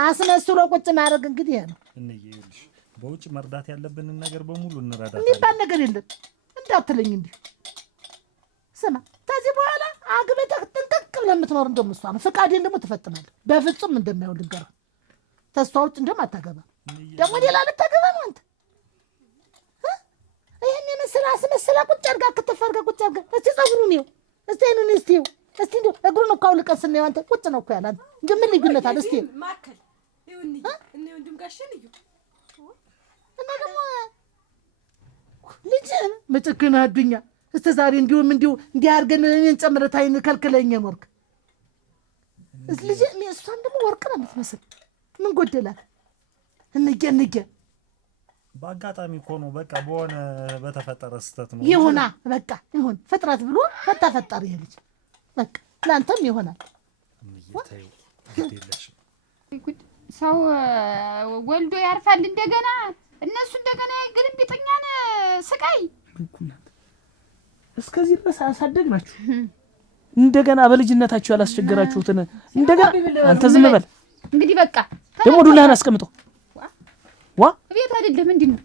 አስመስሎ ቁጭ ማድረግ እንግዲህ ይሄ ነው። ይኸውልሽ በውጭ መርዳት ያለብንን ነገር በሙሉ እንረዳታለን። የሚባል ነገር የለም እንዳትለኝ እንዲህ። ስማ ከዚህ በኋላ አግብተህ ጥንቅቅ ብለህ የምትኖር እንደውም እሷ ነው። ፈቃዴን ደግሞ ትፈጽማለህ። በፍጹም እንደማይሆን ልንገርህ። ተስፋ ውጭ እንደውም አታገባም። ደግሞ ሌላ ልታገባ ነው አንተ። ይህን የመሰለ አስመስላ ቁጭ አድርጋ ክትፍ አድርጋ ቁጭ አድርጋ እስቲ ፀጉሩን ይኸው እስቲ አይኑን እስቲ ይኸው እስቲ እንዲሁ እግሩን እኮ አውልቀን ስናየው አንተ ቁጭ ነው እኮ ያለ እንጂ ምን ልዩነት አለ? እስቲ ማከል ይሁን እኔ ወንድም ጋሽን እዩ እና ደግሞ ልጅ መጨከና አዱኛ እስከ ዛሬ እንዲሁ እንዲህ አድርገን እኔን ጨምረህ ታይን ከልክለኝ ኖርክ። ልጄ እሷን ደግሞ ወርቅ ነው የምትመስል። ምን ጎደላት? እንጌ በአጋጣሚ እኮ ነው። በቃ በሆነ በተፈጠረ ስህተት ነው ይሁና። በቃ ይሁን ፍጥረት ብሎ ፈጣሪ ይሄ ልጅ በቃ ለአንተም ይሆናል። ሰው ወልዶ ያርፋል እንደገና እነሱ እንደገና ግልብጥኛን ስቃይ እስከዚህ ድረስ አሳደግናችሁ እንደገና በልጅነታችሁ ያላስቸገራችሁትን እንደገና አንተ ዝም በል እንግዲህ። በቃ ደግሞ ዱላህን አስቀምጦ ቤት አይደለም ምንድን ነው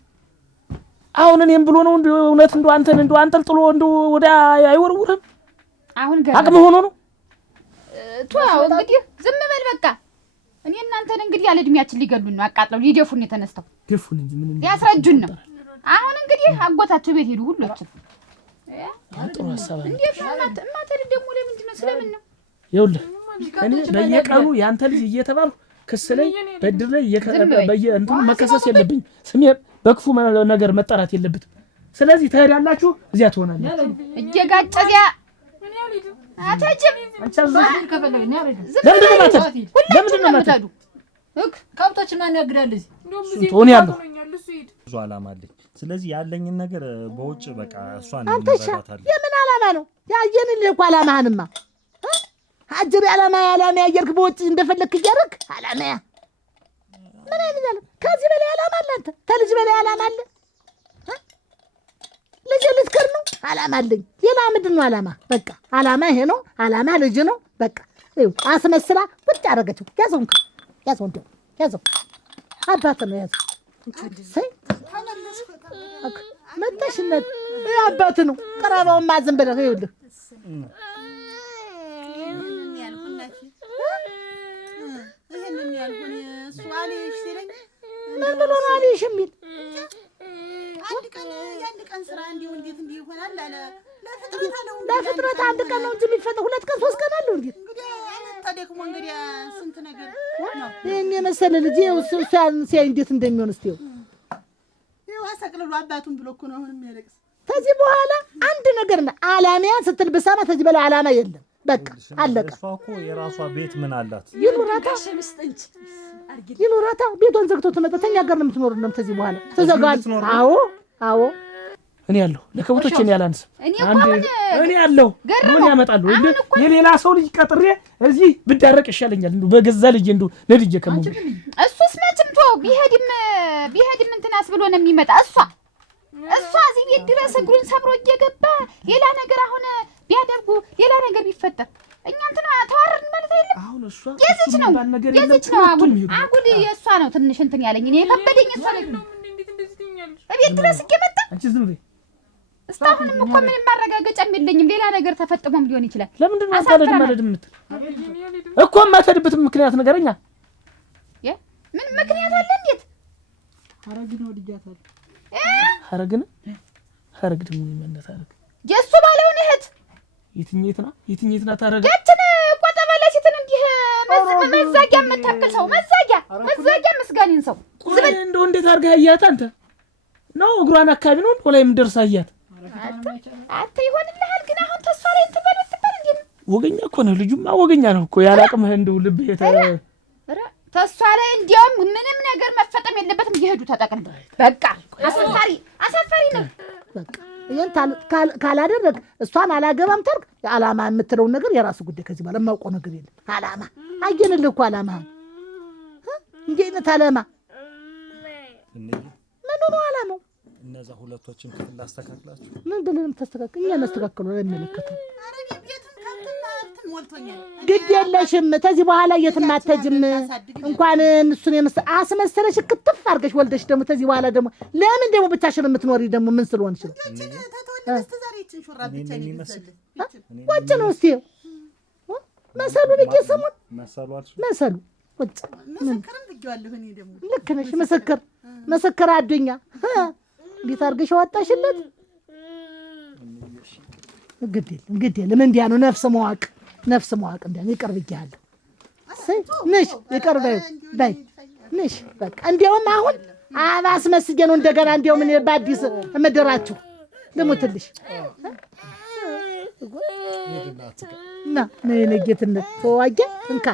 አሁን እኔም ብሎ ነው እውነት እንደው አንተን እንደው አንጠልጥሎ እንደው ወደ አይወርውርም። አሁን አቅም ሆኖ ነው ተው እንግዲህ ዝም በል በቃ። እኔ እናንተን እንግዲህ ያለ እድሜያችን ሊገሉን ነው፣ አቃጥለው ሊደፉን የተነስተው ደፉን እንጂ ምን ያስረጁን ነው። አሁን እንግዲህ አጎታቸው ቤት ሄዱ ሁሎችም። ጥሩ ሀሳብ አለ። እንዴት ማተር ደግሞ ለምንድን ነው ስለምን ነው? ይኸውልህ እኔ በየቀኑ ያንተ ልጅ እየተባልኩ ክስ ላይ በድር ላይ በየእንትኑ መከሰስ የለብኝ። ስሜ በክፉ ነገር መጠራት የለበትም። ስለዚህ ትሄዳላችሁ፣ እዚያ ትሆናላችሁ። እየጋጨ እዚያ አታጅም ለምንድን ነው የማትሄዱ? ከብቶችን ማን ያግዳል? እዚህ ትሆን ያለሁ ብዙ ዓላማ አለኝ። ስለዚህ ያለኝን ነገር በውጭ በቃ እሷን እንረዳታለን። የምን ዓላማ ነው? ያየንልህ እኮ ዓላማህንማ አጅር ዓላማ ያየርክ በውጭ እንደፈለክ እያደረክ ዓላማያ ምን አይነት ከዚህ በላይ ዓላማ አለ? አንተ ከልጅ በላይ ዓላማ አለ? ልጅ ልትከር ነው? ዓላማ አለኝ። ሌላ ምንድን ነው ዓላማ? በቃ ዓላማ ይሄ ነው። ዓላማ ልጅ ነው። በቃ ይኸው አስመስላ ቁጭ አደረገችው። ያዘው አባት ነው ያዘው። መጣሽነት አባት ነው። ቀረባውማ ዝም ብለህ ይኸውልህ ምን ብሎ ነው አለሽ የሚል አንድ ቀን ስራ እንዲሁ እንዴት እንዲህ ይሆናል አለ። ለፍጥረት አንድ ቀን ነው እንጂ የሚፈጠር 2 ቀን 3 ቀን አለው። እንዴት እንግዲህ ተደክሞ እንግዲህ ስንት ነገር ነው። ይሄን የመሰለ ልጅ ሲያይ እንዴት እንደሚሆን እስቲ ይኸው አሰቅልሎ አባቱን ብሎ እኮ ነው አሁን የሚያለቅስ። ከዚህ በኋላ አንድ ነገር ነው ዓላማያ ስትል ብሰማ ከዚህ በላይ ዓላማ የለም። በቃ አለቀ። እሷ እኮ የራሷ ቤት ምን አላት? ይኑራታ ቤቷን ዘግቶ ትመጣ ተኛ ጋር ነው የምትኖር ነው ከዚህ በኋላ ተዘጋል። አዎ እኔ ያለሁ ለከብቶች እኔ ያላንስ እኔ ያለሁ ምን ያመጣሉ? የሌላ ሰው ልጅ ቀጥሬ እዚህ ብዳረቅ ይሻለኛል። እንዱ በገዛ ልጅ እንዱ ለልጅ ከመው እሱስ መቼም ተው ቢሄድም እንትናስ ብሎ ነው የሚመጣ። እሷ እዚህ ቤት ድረስ እግሩን ሰብሮ እየገባ ሌላ ነገር አሁን ቢያደርጉ ሌላ ነገር ቢፈጠር እኛ እንትና ተዋረድን ማለት አይደለም። አሁን እሷ የዚች ነው አጉል የእሷ ነው ትንሽ እንትን ያለኝ እኔ የከበደኝ እሷ ነው። እቤት ድረስ እየመጣ አንቺ ዝም በይ። እስካሁንም እኮ ምንም ማረጋገጫም የለኝም። ሌላ ነገር ተፈጥሞም ሊሆን ይችላል። ለምንድን ነው አታለድም የምትል እኮ የማትሄድበት ምክንያት ነገረኛ። ምን ምክንያት አለ? እንዴት ሐረግን ወድጃታለሁ። ሐረግ ደግሞ የማነት ሐረግ የእሱ ባለውን እህት የትኛይት ናት? ሐረግ ያችን ቆጠበለ ሲትን እንዲህ መዛጊያ የምታክል ሰው መዛጊያ መስጋኒን ሰው ዝም እንደው እንዴት አድርገህ አያት አንተ ነው? እግሯን አካባቢ ነው ወላይ ምደርስ አያት አንተ ይሆንልሃል። ግን አሁን ተሷ ላይ እንትበል እንዴ ወገኛ እኮ ነው። ልጁማ ወገኛ ነው እኮ ያላቅምህ እንደው ልብ ተሷ ላይ እንዲያውም ምንም ነገር መፈጠም የለበትም። ይሄዱ ተጠቅልል በቃ አሳፋሪ ነው። በቃ ይሄን ካላደረግ እሷን አላገባም ተርክ ዓላማ የምትለው ነገር የራሱ ጉዳይ። ከዚህ በኋላ የማውቀው ነገር የለም። ዓላማ አየንልህ እኮ ዓላማ እንዴ አይነት ዓላማ ምን ነው ዓላማው? እነዛ ሁለቶችን ክፍል አስተካክላችሁ ምን ብለንም ተስተካክል እኛ እናስተካክለው ነው የሚመለከተው። ኧረ ቤትም ከብትና ሀብትም ሞልቶኛል። ግድ የለሽም ከዚህ በኋላ የትም አትሄጂም። እንኳን እሱን አስመሰለሽ ክትፍ አድርገሽ ወልደሽ ደግሞ ከዚህ በኋላ ደግሞ ለምን ደግሞ ብቻሽን የምትኖሪ ደግሞ ምን ስለሆንሽ ነው? ወጭ ነው እስቲ መሰሉ ብዬ ስሙን መሰሉ ወጭ ምስክርም ብዬዋለሁ እኔ ደግሞ ልክ ነሽ። ምስክር አዱኛ እንዴት አድርገሽ አወጣሽለት? ግድ የለም እንዲያ ነው ነፍስ መዋቅ እንዲያ ይቅር ብያለሁ። ነሽ ይቅር በይ ነሽ በቃ እንዲያውም አሁን አባስ መስዬ ነው እንደገና እንዲያውም እኔ በአዲስ እምድራችሁ ልሙትልሽ እና ነይ ጌትነት ተዋጀ እንካ